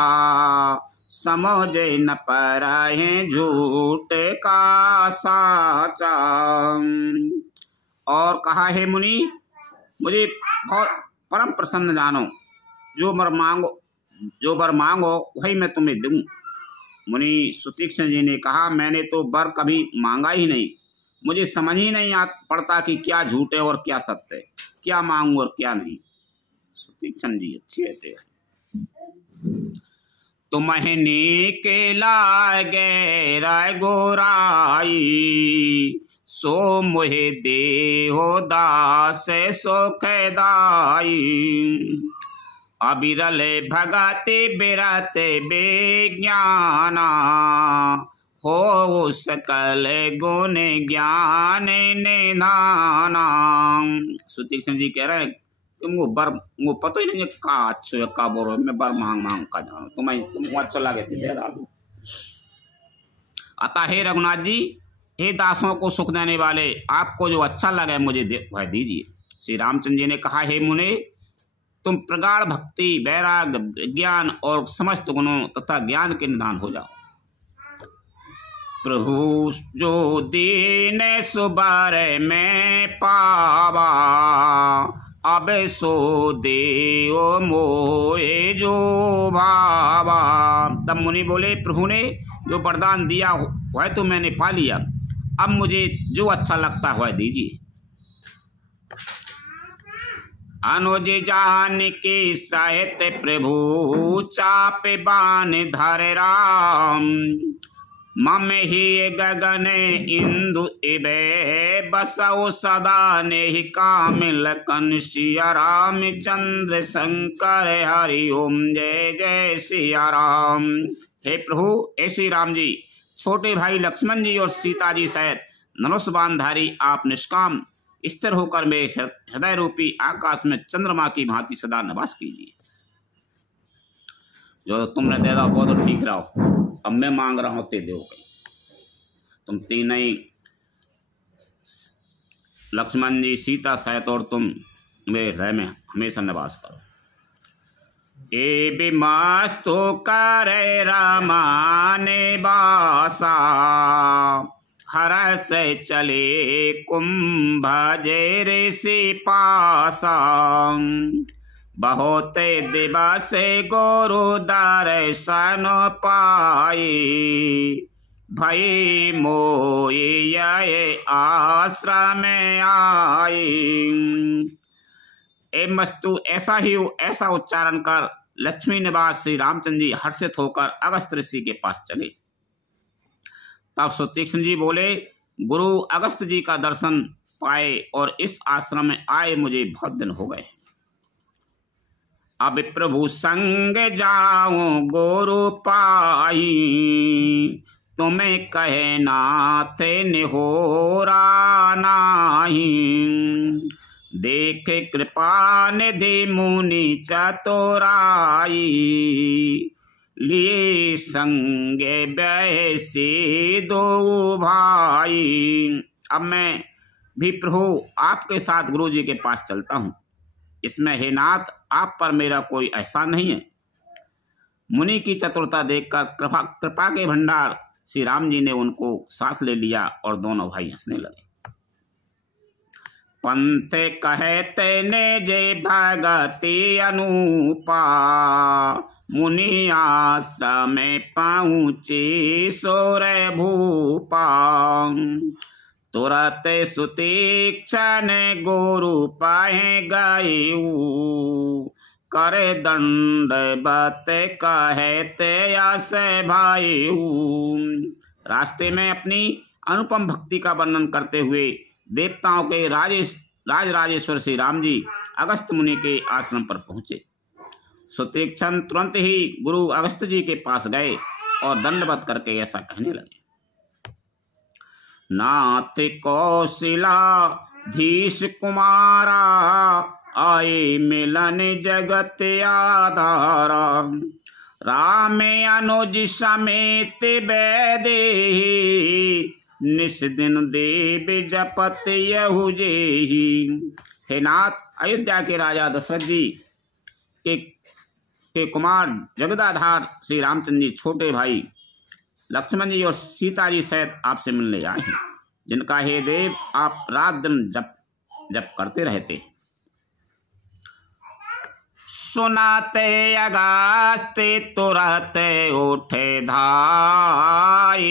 समझे न परहे झूठ का साचा। और कहा, हे मुनि, मुझे बहुत परम प्रसन्न जानो, जो बर मांगो वही मैं तुम्हें दूं। मुनि सुतीक्ष्ण जी ने कहा, मैंने तो बर कभी मांगा ही नहीं, मुझे समझ ही नहीं पड़ता कि क्या झूठ है और क्या सत्य है, क्या मांगू और क्या नहीं। सुतीक्ष्ण जी अच्छे थे। तुम्हें के लागे राय गोराई, सो मोहे देहो दास सुखदाई, अबिरल भगते बिरते बेज्ञाना, हो सकल गुण ज्ञान निधाना। सुतीक्ष्ण जी कह रहे हैं कि मुझे पता ही नहीं का अच्छो का बोलो, मैं बर मांग का जानो, तुम अच्छा लगे थे दे डालो। अतः हे रघुनाथ जी, हे दासों को सुख देने वाले, आपको जो अच्छा लगे मुझे वह दीजिए। श्री रामचंद्र जी ने कहा, हे मुने, तुम प्रगाढ़ भक्ति, वैराग, ज्ञान और समस्त गुणों तथा ज्ञान के निधान हो जाओ। प्रभु जो दीन सुबार में पावा, अब सो देओ मोए जो भावा। तब मुनि बोले, प्रभु ने जो वरदान दिया वह तो मैंने पा लिया, अब मुझे जो अच्छा लगता है वह दीजिए। अनुज जान के साहित्य प्रभु चाप बान धर राम, मम ही गगन इंदु इबे बसौ सदा नेहि काम लखन सिया रामचंद्र शंकर हरि ओम जय जय सिया राम। हे प्रभु, ऐसे राम जी, छोटे भाई लक्ष्मण जी और सीता जी सहित धनुष बाणधारी आप निष्काम स्थिर होकर मेरे हृदय रूपी आकाश में चंद्रमा की भांति सदा निवास कीजिए। जो तुमने दे दो वो तो ठीक रहो, अब मैं मांग रहा हूं ते दो। तुम तीन ही लक्ष्मण जी सीता सहित और तुम मेरे हृदय में हमेशा निवास करो। ए बिमस्तु करे रामाने बासा हर से चले कुंभ जे ऋषि पासा बहुत दिवस गुरु दर्शन पाए भई मोई आश्रम आए। ए मस्तु ऐसा ही ऐसा उच्चारण कर लक्ष्मी निवास श्री रामचंद्र जी हर्षित होकर अगस्त ऋषि के पास चले। तब सुतीक्ष्ण जी बोले, गुरु अगस्त जी का दर्शन पाए और इस आश्रम में आए मुझे बहुत दिन हो गए। अब प्रभु संग जाऊं गुरु पाई तुम्हें कहे नाथ निहोरा नाही देख कृपा निधि मुनि चतुराई लिए संगे बैसी दो भाई। अब मैं भी प्रभु आपके साथ गुरु जी के पास चलता हूँ। इसमें हे नाथ आप पर मेरा कोई एहसान नहीं है। मुनि की चतुरता देखकर कृपा के भंडार श्री राम जी ने उनको साथ ले लिया और दोनों भाई हंसने लगे। पंथ कहते ने जे भगति अनूपा मुनि आश्रम पहुँचे सोर भूपा तुरत सुतीक्षण गुरु पाए गयू करे दंडवत कहते यस भाई। रास्ते में अपनी अनुपम भक्ति का वर्णन करते हुए देवताओं के राजराजेश्वर श्री राम जी अगस्त मुनि के आश्रम पर पहुंचे। सुतीक्षण तुरंत ही गुरु अगस्त जी के पास गए और दंडवत करके ऐसा कहने लगे, नाथ कौशिलाधीश कुमारा आए मिलन जगत आधारा राम अनुज समेत वैदेही निस दिन देव जपत यहु जेही। हे नाथ, अयोध्या के राजा दशरथ जी के कुमार जगदाधार श्री रामचंद्र जी छोटे भाई लक्ष्मण जी और सीता जी सहित आपसे मिलने आए हैं, जिनका हे देव आप रात दिन जप करते रहते। सुनाते अगस्त्य तुरत उठे धाई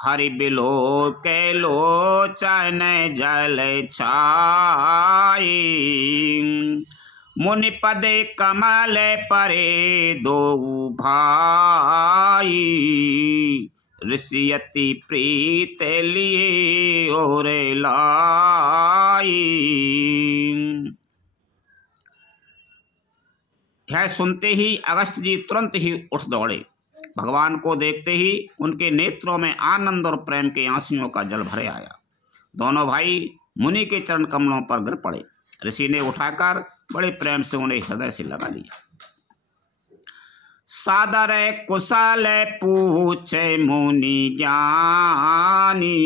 हरि बिलो के लोचन जल छाई मुनि पदे कमल परे दो भाई ऋषियति प्रीत लिए और लाई। यह सुनते ही अगस्त जी तुरंत ही उठ दौड़े। भगवान को देखते ही उनके नेत्रों में आनंद और प्रेम के आंसुओं का जल भरे आया। दोनों भाई मुनि के चरण कमलों पर गिर पड़े। ऋषि ने उठाकर बड़े प्रेम से उन्हें हृदय से लगा लिया। सादर कुशल पूछे मुनि ज्ञानी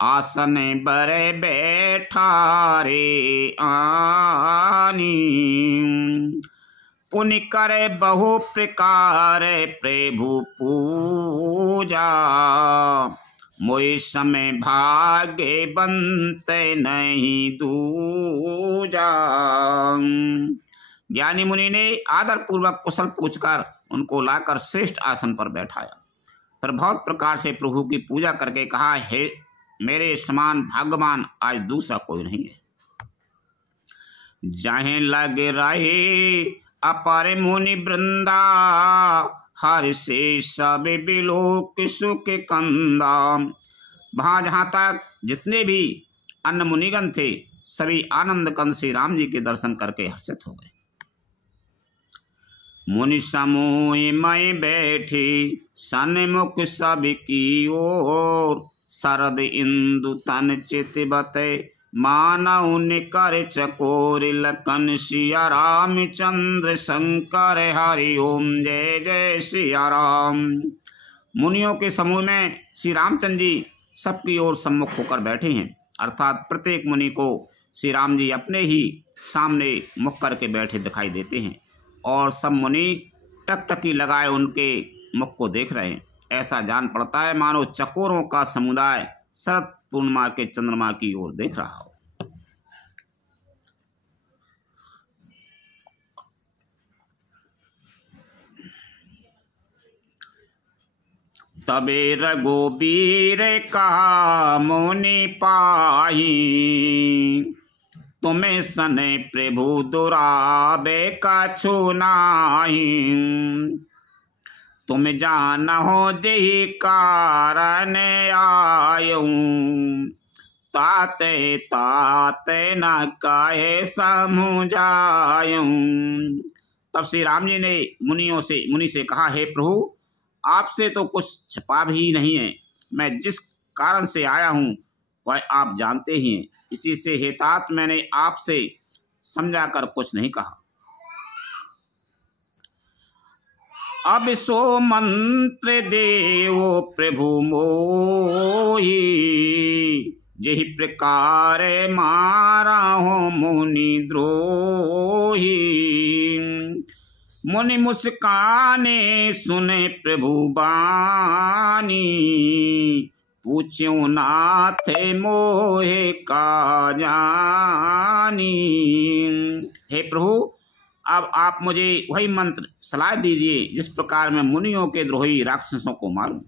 आसन बरे बैठा रे आनी पुनि करे बहु प्रकार प्रभु पूजा मोय समय भाग्य बनते नहीं दूजा। ज्ञानी मुनि ने आदर पूर्वक कुशल पूछकर उनको लाकर श्रेष्ठ आसन पर बैठाया। फिर बहुत प्रकार से प्रभु की पूजा करके कहा, हे मेरे समान भाग्यवान आज दूसरा कोई नहीं है। जहें लग रहे अपर मुनि वृंदा हर से सब बिलोक सुख कंदा। वहाँ जहाँ तक जितने भी अन्य मुनिगण थे सभी आनंद कंद श्री राम जी के दर्शन करके हर्षित हो गए। मुनि समूह में बैठे सन्मुख सब की ओर, शरद इंदु तन चित बते मानव निकर चकोर। लखन सिया रामचंद्र शंकर हरि ओम जय जय सिया राम। मुनियों के समूह में श्री रामचंद्र जी सबकी ओर सम्मुख होकर बैठे हैं, अर्थात प्रत्येक मुनि को श्री राम जी अपने ही सामने मुख करके बैठे दिखाई देते हैं और सब मुनि टकटकी लगाए उनके मुख को देख रहे हैं। ऐसा जान पड़ता है मानो चकोरों का समुदाय शरद पूर्णिमा के चंद्रमा की ओर देख रहा हो। तबे रघुबीर कहा मुनि पाही, तुम्हें सने प्रभु दुराबे कछु नाही। तुम जानहो जेहि कारण आयऊं, ताते ताते न काहे समुझायूं। तब श्री राम जी ने मुनि से कहा, हे प्रभु आपसे तो कुछ छिपा भी नहीं है। मैं जिस कारण से आया हूँ वह आप जानते ही हैं, इसी से हे तात मैंने आपसे समझा कर कुछ नहीं कहा। अब सो मंत्र देवो प्रभु मोही, जेहि प्रकार मारा हो मुनि द्रोही। मुनि मुस्काने सुने प्रभु बानी, पूछ्यो नाथ मोहे का जानी। हे प्रभु अब आप मुझे वही मंत्र सलाह दीजिए जिस प्रकार मैं मुनियों के द्रोही राक्षसों को मारूं।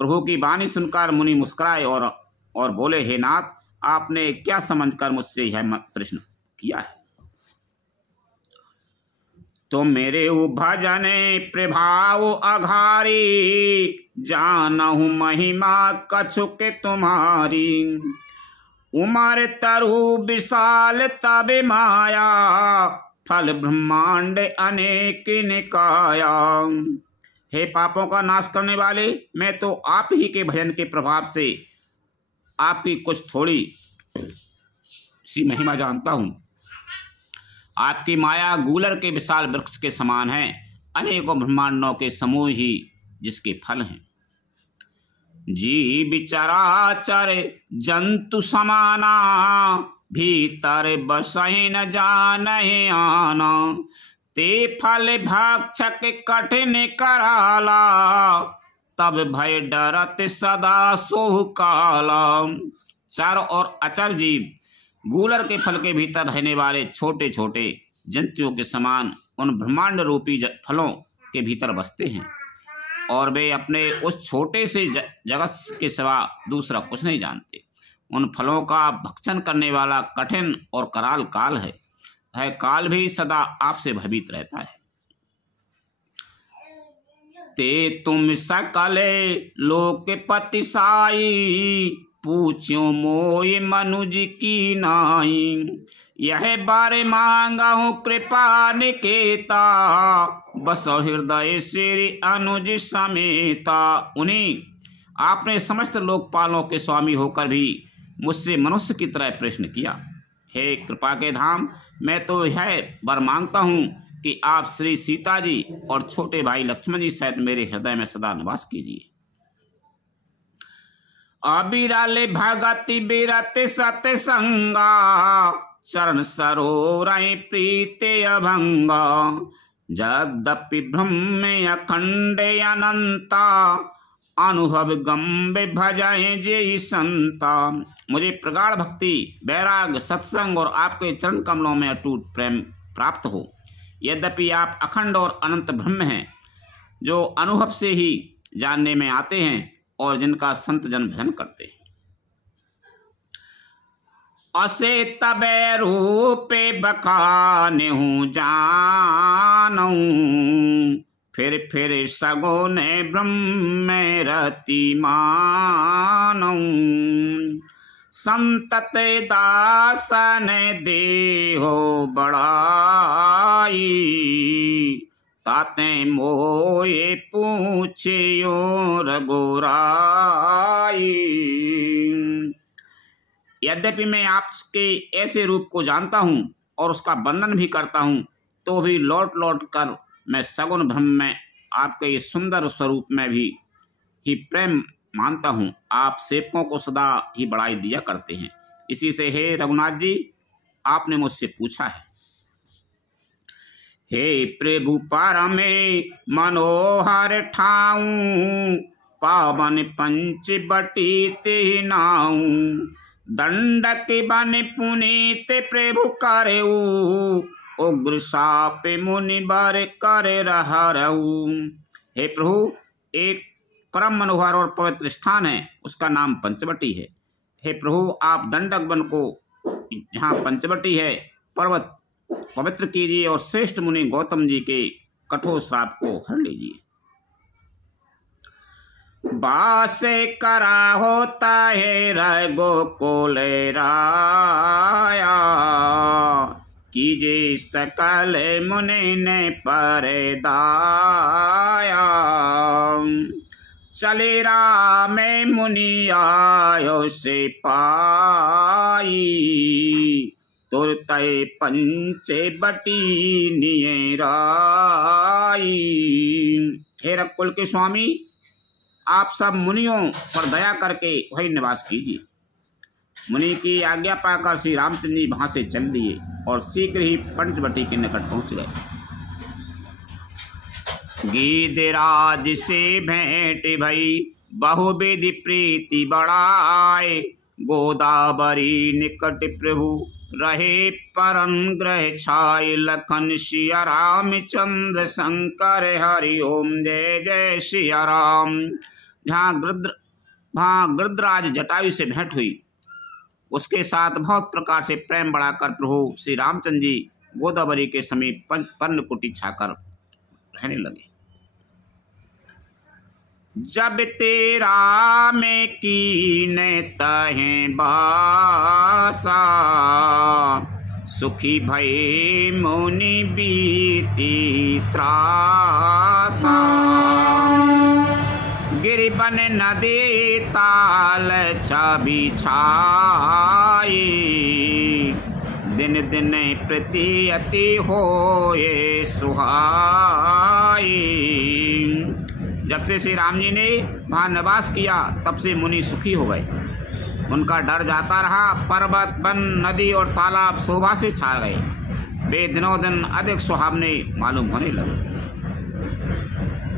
प्रभु की वाणी सुनकर मुनि मुस्कुराए और बोले, हे नाथ आपने क्या समझकर मुझसे यह प्रश्न किया है? तो मेरे भजन प्रभाव अघारी, जानहु महिमा कछुक तुम्हारी। उमर तरु विशाल तब माया, फल ब्रह्मांड अनेक निकाया। हे पापों का नाश करने वाले, मैं तो आप ही के भजन के प्रभाव से आपकी कुछ थोड़ी सी महिमा जानता हूँ। आपकी माया गूलर के विशाल वृक्ष के समान है, अनेकों ब्रह्मांडों के समूह ही जिसके फल हैं। जीव चराचर जंतु समाना, भीतर बसहि न जानहि आना। ते फल भक्षक कठिन कराला, तब भय डरत सदा सोहु काला। चर और अचर जीव गूलर के फल के भीतर रहने वाले छोटे छोटे जंतुओं के समान उन ब्रह्मांड रूपी फलों के भीतर बसते हैं और वे अपने उस छोटे से जगत के सिवा दूसरा कुछ नहीं जानते। उन फलों का भक्षण करने वाला कठिन और कराल काल है। वह काल भी सदा आपसे भयभीत रहता है। ते तुम सकले लोकपति साई, पूछ्यो मोय मनुज की नाई। यह बार मांगा हूँ कृपा निकेता, बसो हृदय श्री अनुज समेता। उन्हीं आपने समस्त लोकपालों के स्वामी होकर भी मुझसे मनुष्य की तरह प्रश्न किया। हे कृपा के धाम, मैं तो यह वर मांगता हूँ कि आप श्री सीता जी और छोटे भाई लक्ष्मण जी सहित मेरे हृदय में सदा निवास कीजिए। अबिरल भगति बिरत सतसंगा, चरण सरोवर प्रीति अभंगा। जगदपि ब्रह्म अखंड अनंता, अनुभव गंभे भजय जय संता। मुझे प्रगाढ़ भक्ति वैराग सत्संग और आपके चरण कमलों में अटूट प्रेम प्राप्त हो। यद्यपि आप अखंड और अनंत ब्रह्म हैं, जो अनुभव से ही जानने में आते हैं और जिनका संत जन भजन करते हैं। असे तबे रूपे बखाने हूँ जानूं, फिर सगुन ब्रह्म रति मानऊ। संतत दासन देहो बढ़ाई, ताते मोये पूछियो रघुराई। यद्यपि मैं आपके ऐसे रूप को जानता हूँ और उसका वर्णन भी करता हूँ, तो भी लौट लौट कर मैं सगुन ब्रह्म में आपके इस सुंदर स्वरूप में भी ही प्रेम मानता हूँ। आप सेवकों को सदा ही बढ़ाई दिया करते हैं। इसी से हे रघुनाथ जी, आपने मुझसे पूछा है। हे प्रभु परमे मनोहर ठाऊं, पावन पंच बटी ते नाऊ। दंडक बन पुनीत प्रभु करेऊ, उग्र साप मुनि बर कर रहू। हे प्रभु, एक परम मनोहर और पवित्र स्थान है, उसका नाम पंचवटी है। हे प्रभु, आप दंडक वन को, जहाँ पंचवटी है, पर्वत पवित्र कीजिए और श्रेष्ठ मुनि गौतम जी के कठोर श्राप को हर लीजिए। बासे करा होता है रघुकुल राया, कीजे सकल मुनि ने पर दाया। चले राम मुनि आयो से पाई, तुरतय पंचे बटी नियराई। हे रघुकुल के स्वामी, आप सब मुनियों पर दया करके वही निवास कीजिए। मुनि की आज्ञा पाकर श्री रामचंद्र जी वहां से चल दिए और शीघ्र ही पंचवटी के निकट पहुंच गए। गीधराज से भेंट भई, बहुविधि प्रीति बढ़ाए। गोदावरी निकट प्रभु रहे परम ग्रह छाय। लखन सिया रामचंद्र शंकर हरि ओम जय जय सिया राम। जहाँ गृद्धराज जटायु से भेंट हुई, उसके साथ बहुत प्रकार से प्रेम बढ़ाकर प्रभु श्री रामचंद्र जी गोदावरी के समीप पर्णकुटी छाकर रहने लगे। जब तेरा में कीन तहें बासा, सुखी भई मुनि बीती त्रासा। गिरि बन नदी ताल छवि छाई, दिन दिन प्रति अति होए सुहाई। जब से श्री राम जी ने वहाँ निवास किया, तब से मुनि सुखी हो गए। उनका डर जाता रहा। पर्वत, वन, नदी और तालाब शोभा से छा गए। वे दिनों दिन अधिक सुहावने मालूम होने लगे।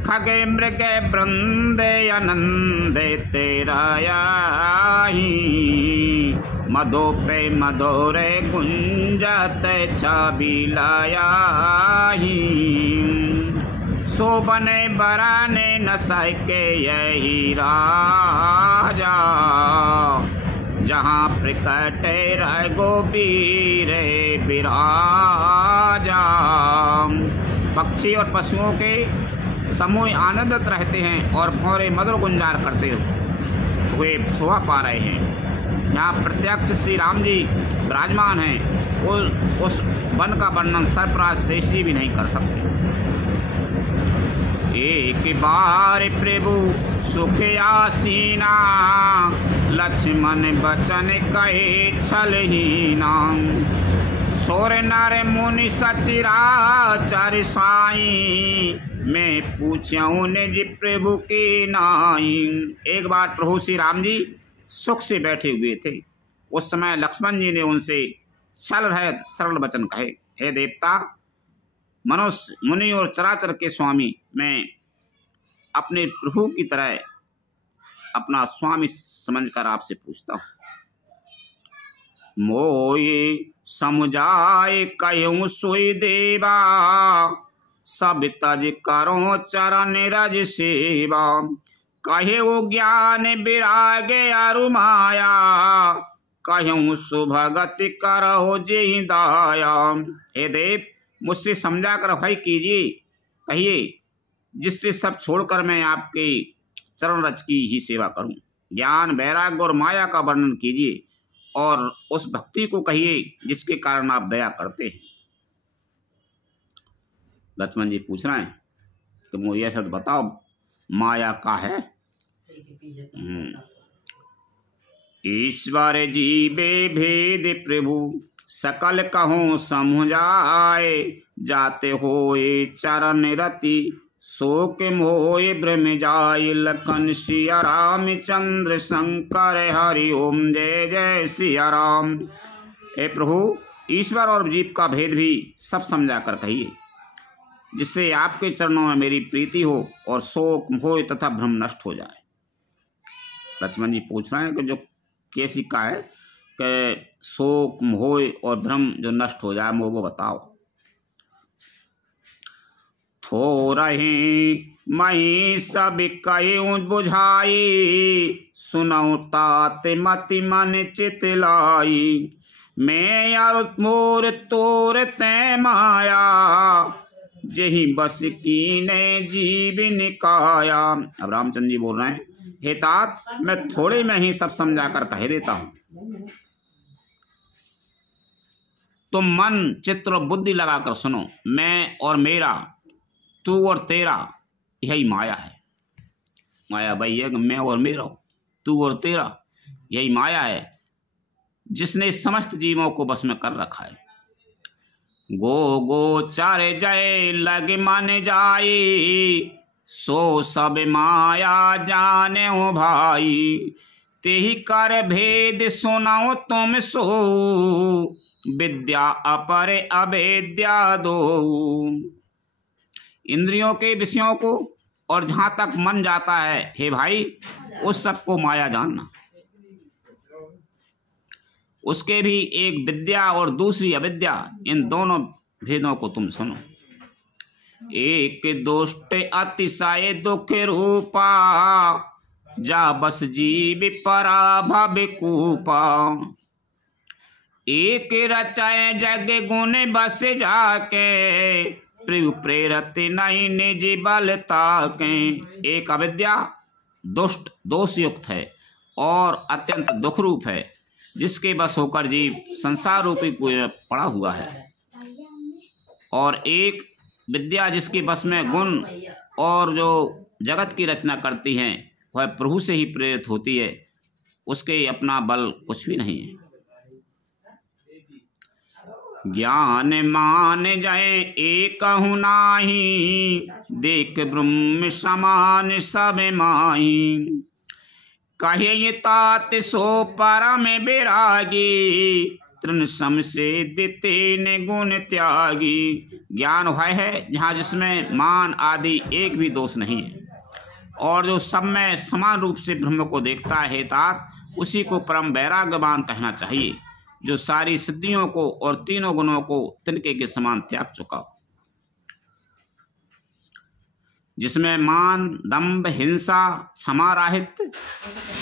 खगे मृग वृंद आनंद तेरायाही, मधोपे मधुर गुंजत छवि लायाही। शोभन बराने न सके यही राजा, जहाँ प्रकट रघुबीर विराजा। पक्षी और पशुओं के समूह आनंदित रहते हैं और भौरे मधुर गुंजार करते हुए शोभा पा रहे हैं। यहाँ प्रत्यक्ष श्री राम जी विराजमान हैं। उस वन का वर्णन सर्पराज शेष जी भी नहीं कर सकते। एक बार प्रभु सुख आसीना, लक्ष्मण बचन कहे छलहीना। सोर नर मुनि सचराचर साई, मैं पूछूं निज प्रभु के नाई। एक बार प्रभु श्री राम जी सुख से बैठे हुए थे। उस समय लक्ष्मण जी ने उनसे छल रहित सरल वचन कहे, हे देवता, मनुष्य, मुनि और चराचर के स्वामी, मैं अपने प्रभु की तरह अपना स्वामी समझकर आपसे पूछता हूँ। मोये समुझाए कहूँ सोई देवा, सब तज करो चरण रज सेवा। कहे वो ज्ञान विराग अरु माया, कहूँ सुभगति करो जे दाया। हे देव, मुझसे समझा कर भय कीजिए। कहिए, जिससे सब छोड़कर मैं आपके चरण रज की ही सेवा करूं। ज्ञान, वैराग्य और माया का वर्णन कीजिए और उस भक्ति को कहिए जिसके कारण आप दया करते हैं। लक्ष्मण जी पूछ रहे हैं कि मुझे ऐसा बताओ माया का है। ईश्वर जीवे भेद प्रभु सकल कहूँ समझाए, जाते होए चरण रति शोक मोय भ्रम जाय, लखन सिया रामचंद्र शंकर हरि ओम जय जय सिया राम। हे प्रभु, ईश्वर और जीव का भेद भी सब समझा कर कहिए, जिससे आपके चरणों में मेरी प्रीति हो और शोक मोह तथा भ्रम नष्ट हो जाए। लक्ष्मण जी पूछ रहे हैं कि जो कैसी का है कि शोक मोह और भ्रम जो नष्ट हो जाए, वो बताओ। थोरहि मई सब कयूं बुझाई, सुनऊ तात मति मन चित लाई, मैं और मोर तोर तै माया, जही बस कीने जीव निकाया। अब रामचंद्र जी बोल रहे हैं, हे तात, मैं थोड़े में ही सब समझा कर कह देता हूं। तुम मन, चित्त और बुद्धि लगाकर सुनो। मैं और मेरा, तू और तेरा, यही माया है। माया वही है कि मैं और मेरा, तू और तेरा, यही माया है जिसने समस्त जीवों को बस में कर रखा है। गो गो चारे जय लग मन जाई, सो सब माया जाने हो भाई, तेहि कर भेद सुनाओ तुम सो, विद्या अपरे अवेद्या दो। इंद्रियों के विषयों को और जहां तक मन जाता है, हे भाई, उस सबको माया जानना। उसके भी एक विद्या और दूसरी अविद्या, इन दोनों भेदों को तुम सुनो। एक दुष्ट अतिशय दुख रूपा, जा बस जीव पराभव कूपा, एक रचाए जग गुण बस जाके, प्रभु प्रेरत नहीं निज बल ताके। एक अविद्या दुष्ट, दोष युक्त है और अत्यंत दुख रूप है, जिसके बस होकर जीव संसार रूपी कुएं में पड़ा हुआ है। और एक विद्या जिसके बस में गुण और जो जगत की रचना करती हैं, वह प्रभु से ही प्रेरित होती है, उसके अपना बल कुछ भी नहीं है। ज्ञान मान जाए एकहु नाही, देख ब्रह्म समान सब माही, कहे तात सो परम विरागी, तृण सम से दिते गुण त्यागी। ज्ञान वह है जहाँ जिसमें मान आदि एक भी दोष नहीं है, और जो सब में समान रूप से ब्रह्म को देखता है तात, उसी को परम वैराग्यवान कहना चाहिए, जो सारी सिद्धियों को और तीनों गुणों को तिनके के समान त्याग चुका, जिसमें मान, दंभ, हिंसा, क्षमा राहित्य,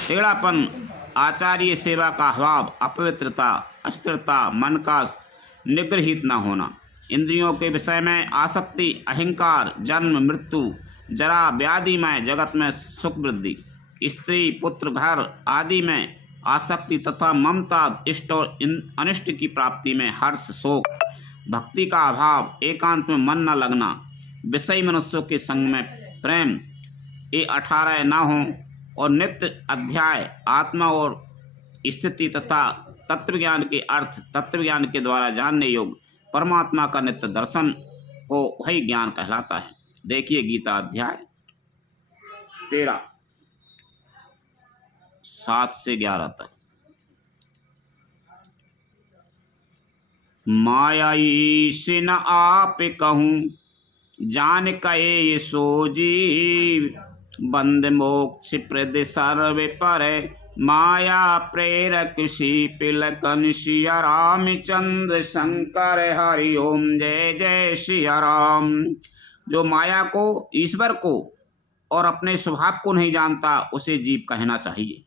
टेढ़ापन, आचार्य सेवा का अभाव, अपवित्रता, अस्थिरता, मन का निग्रहित न होना, इंद्रियों के विषय में आसक्ति, अहंकार, जन्म मृत्यु, जरा व्याधिमय जगत में सुख वृद्धि, स्त्री पुत्र घर आदि में आसक्ति तथा ममता, इष्ट और अनिष्ट की प्राप्ति में हर्ष शोक, भक्ति का अभाव, एकांत में मन न लगना, विषयी मनुष्यों के संग में प्रेम, ये 18 न हो, और नित्य अध्याय आत्मा और स्थिति तथा तत्वज्ञान के अर्थ तत्वज्ञान के द्वारा जानने योग्य परमात्मा का नित्य दर्शन को वही ज्ञान कहलाता है। देखिए गीता अध्याय 13 7 से 11 तक। माया से न आप कहूँ, जान कहे सो जीव, बंद मोक्ष प्रद सर्व पर, माया प्रेरक शीपिलकन सिया रामचंद्र शंकर हरि ओम जय जय सिया राम। जो माया को, ईश्वर को और अपने स्वभाव को नहीं जानता, उसे जीव कहना चाहिए।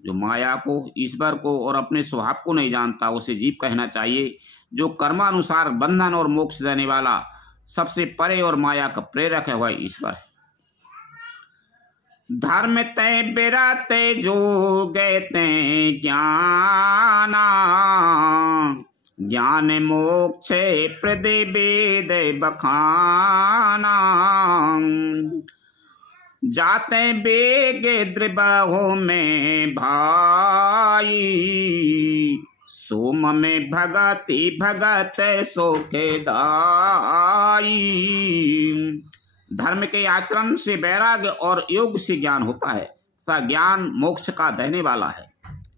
जो माया को, ईश्वर को और अपने स्वभाव को नहीं जानता, उसे जीव कहना चाहिए। जो कर्मानुसार बंधन और मोक्ष देने वाला सबसे परे और माया का प्रेरक है वह ईश्वर है। धर्म तय बिरते जो गए ते ज्ञाना, ज्ञान मोक्ष प्रदे वेद बखाना, जाते बेगे द्रिबाहो में भाई, सोम में भगति भगत सोखे दाई। धर्म के आचरण से वैराग्य और योग से ज्ञान होता है तथा ज्ञान मोक्ष का देने वाला है,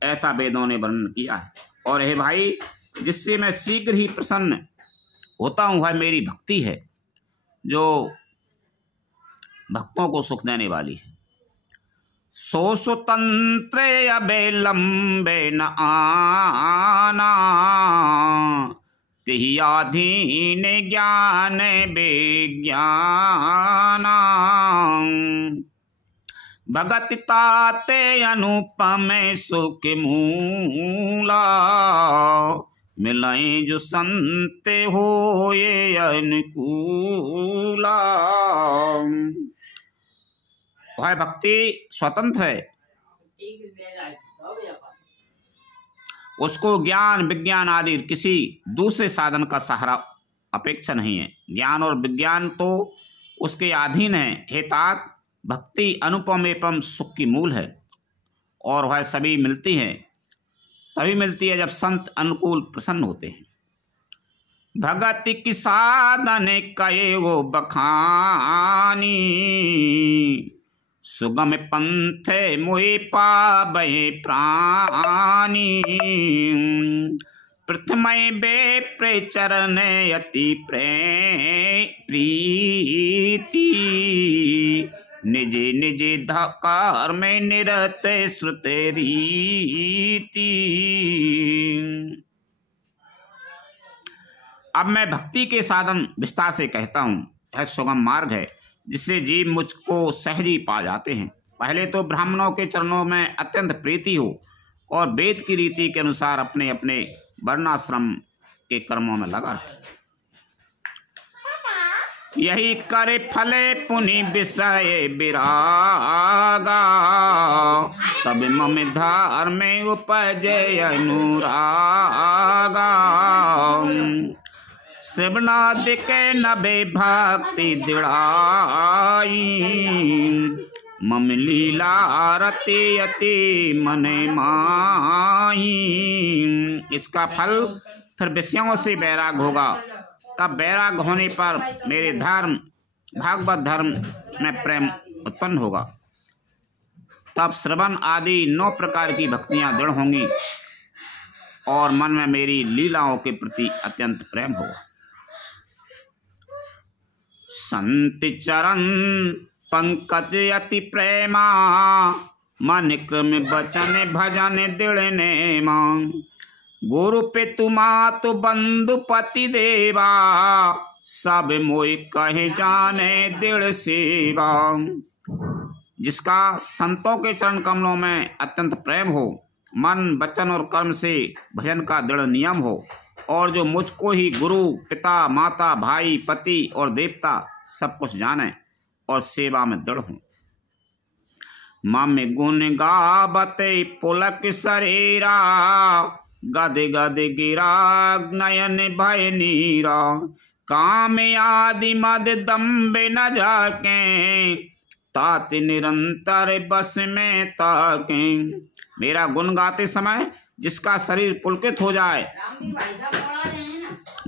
ऐसा वेदों ने वर्णन किया है। और हे भाई, जिससे मैं शीघ्र ही प्रसन्न होता हूँ वह मेरी भक्ति है, जो भक्तों को सुख देने वाली है। सो स्वतंत्र अबे लंबे न आना, तिहि अधीन ज्ञान विज्ञाना, भगति ताते अनुपम सुख मूला, मिलाए जो संत हो ये अनुकूला। वह भक्ति स्वतंत्र है, उसको ज्ञान विज्ञान आदि किसी दूसरे साधन का सहारा अपेक्षा नहीं है। ज्ञान और विज्ञान तो उसके अधीन है। हे तात, भक्ति अनुपम एवं सुख की मूल है और वह सभी मिलती है, तभी मिलती है जब संत अनुकूल प्रसन्न होते हैं। भगति की साधन कये वो बखानी, सुगम पंथ मोहि पावै प्राणी, प्रथमय बे प्रचरण अति प्रीति, निजे निजे धकार में निरत श्रुत रीति। अब मैं भक्ति के साधन विस्तार से कहता हूँ। यह सुगम मार्ग है जिससे जीव मुझको सहज ही पा जाते हैं। पहले तो ब्राह्मणों के चरणों में अत्यंत प्रीति हो और वेद की रीति के अनुसार अपने अपने वर्णाश्रम के कर्मों में लगा रहे। यही करे फले पुनि विषय विरागा, तब मम धर्म उपजे अनुरागा, श्रवणादिक नभे भक्ति दृढ़ाई, मम लीला रति अति मन माही। इसका फल फिर विषयों से वैराग होगा। तब वैराग होने पर मेरे धर्म भागवत धर्म में प्रेम उत्पन्न होगा। तब श्रवण आदि 9 प्रकार की भक्तियां दृढ़ होंगी और मन में मेरी लीलाओं के प्रति अत्यंत प्रेम होगा। संत चरण पंकज अति प्रेमा, मन क्रम बचन भजन दृढ़ नेमा, गुरु पितु मातु बंधु पति देवा, सब मोहि कहे जाने दृढ़ सेवा। जिसका संतों के चरण कमलों में अत्यंत प्रेम हो, मन वचन और कर्म से भजन का दृढ़ नियम हो, और जो मुझको ही गुरु पिता माता भाई पति और देवता सब कुछ जाने और सेवा में दृढ़ हूँ। मम गुण गावते पुलक शरीरा, गद गद गिरा नयन भय नीरा, काम आदि मद दम्ब न जाके, तात निरंतर बस में ताके। मेरा गुण गाते समय जिसका शरीर पुलकित हो जाए,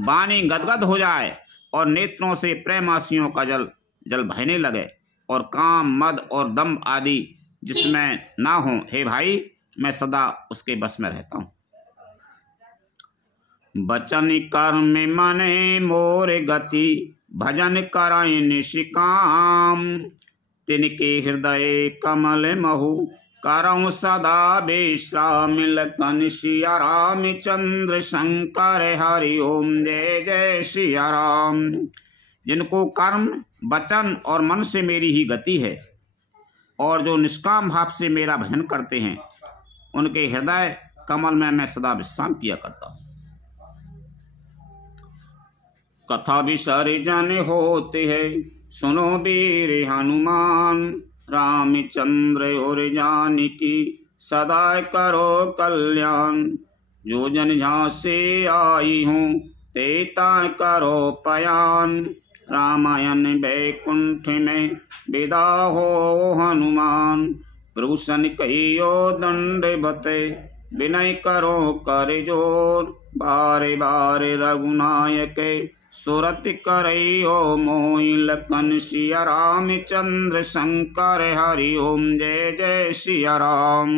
वाणी गदगद हो जाए और नेत्रों से प्रेमासियों का जल जल बहने लगे, और काम मद और दम्भ आदि जिसमें ना हो, हे भाई मैं सदा उसके बस में रहता हूँ। बचन कर्म मने मोर गति, भजन कराय निष्काम, तिनके हृदय कमल महु, करऊँ सदा विश्राम। लखन सिया रामचंद्र शंकर हरि ओम जय जय सिया राम। जिनको कर्म वचन और मन से मेरी ही गति है और जो निष्काम भाव से मेरा भजन करते हैं, उनके हृदय कमल में मैं सदा विश्राम किया करता हूँ। कथा विसर्जन होते है सुनो वीर हनुमान। रामचंद्र और जानकी सदा करो कल्याण। जो जन जहाँ से आई हूँ तेता करो पयान। रामायण वैकुंठ में विदा हो हनुमान। प्रभु सन कहियो दंडवत विनय करो कर जोर। बारे बारे रघुनायक सुरत करयो मोहि। लखन सिया रामचंद्र शंकर हरि ओम जय जय सिया राम।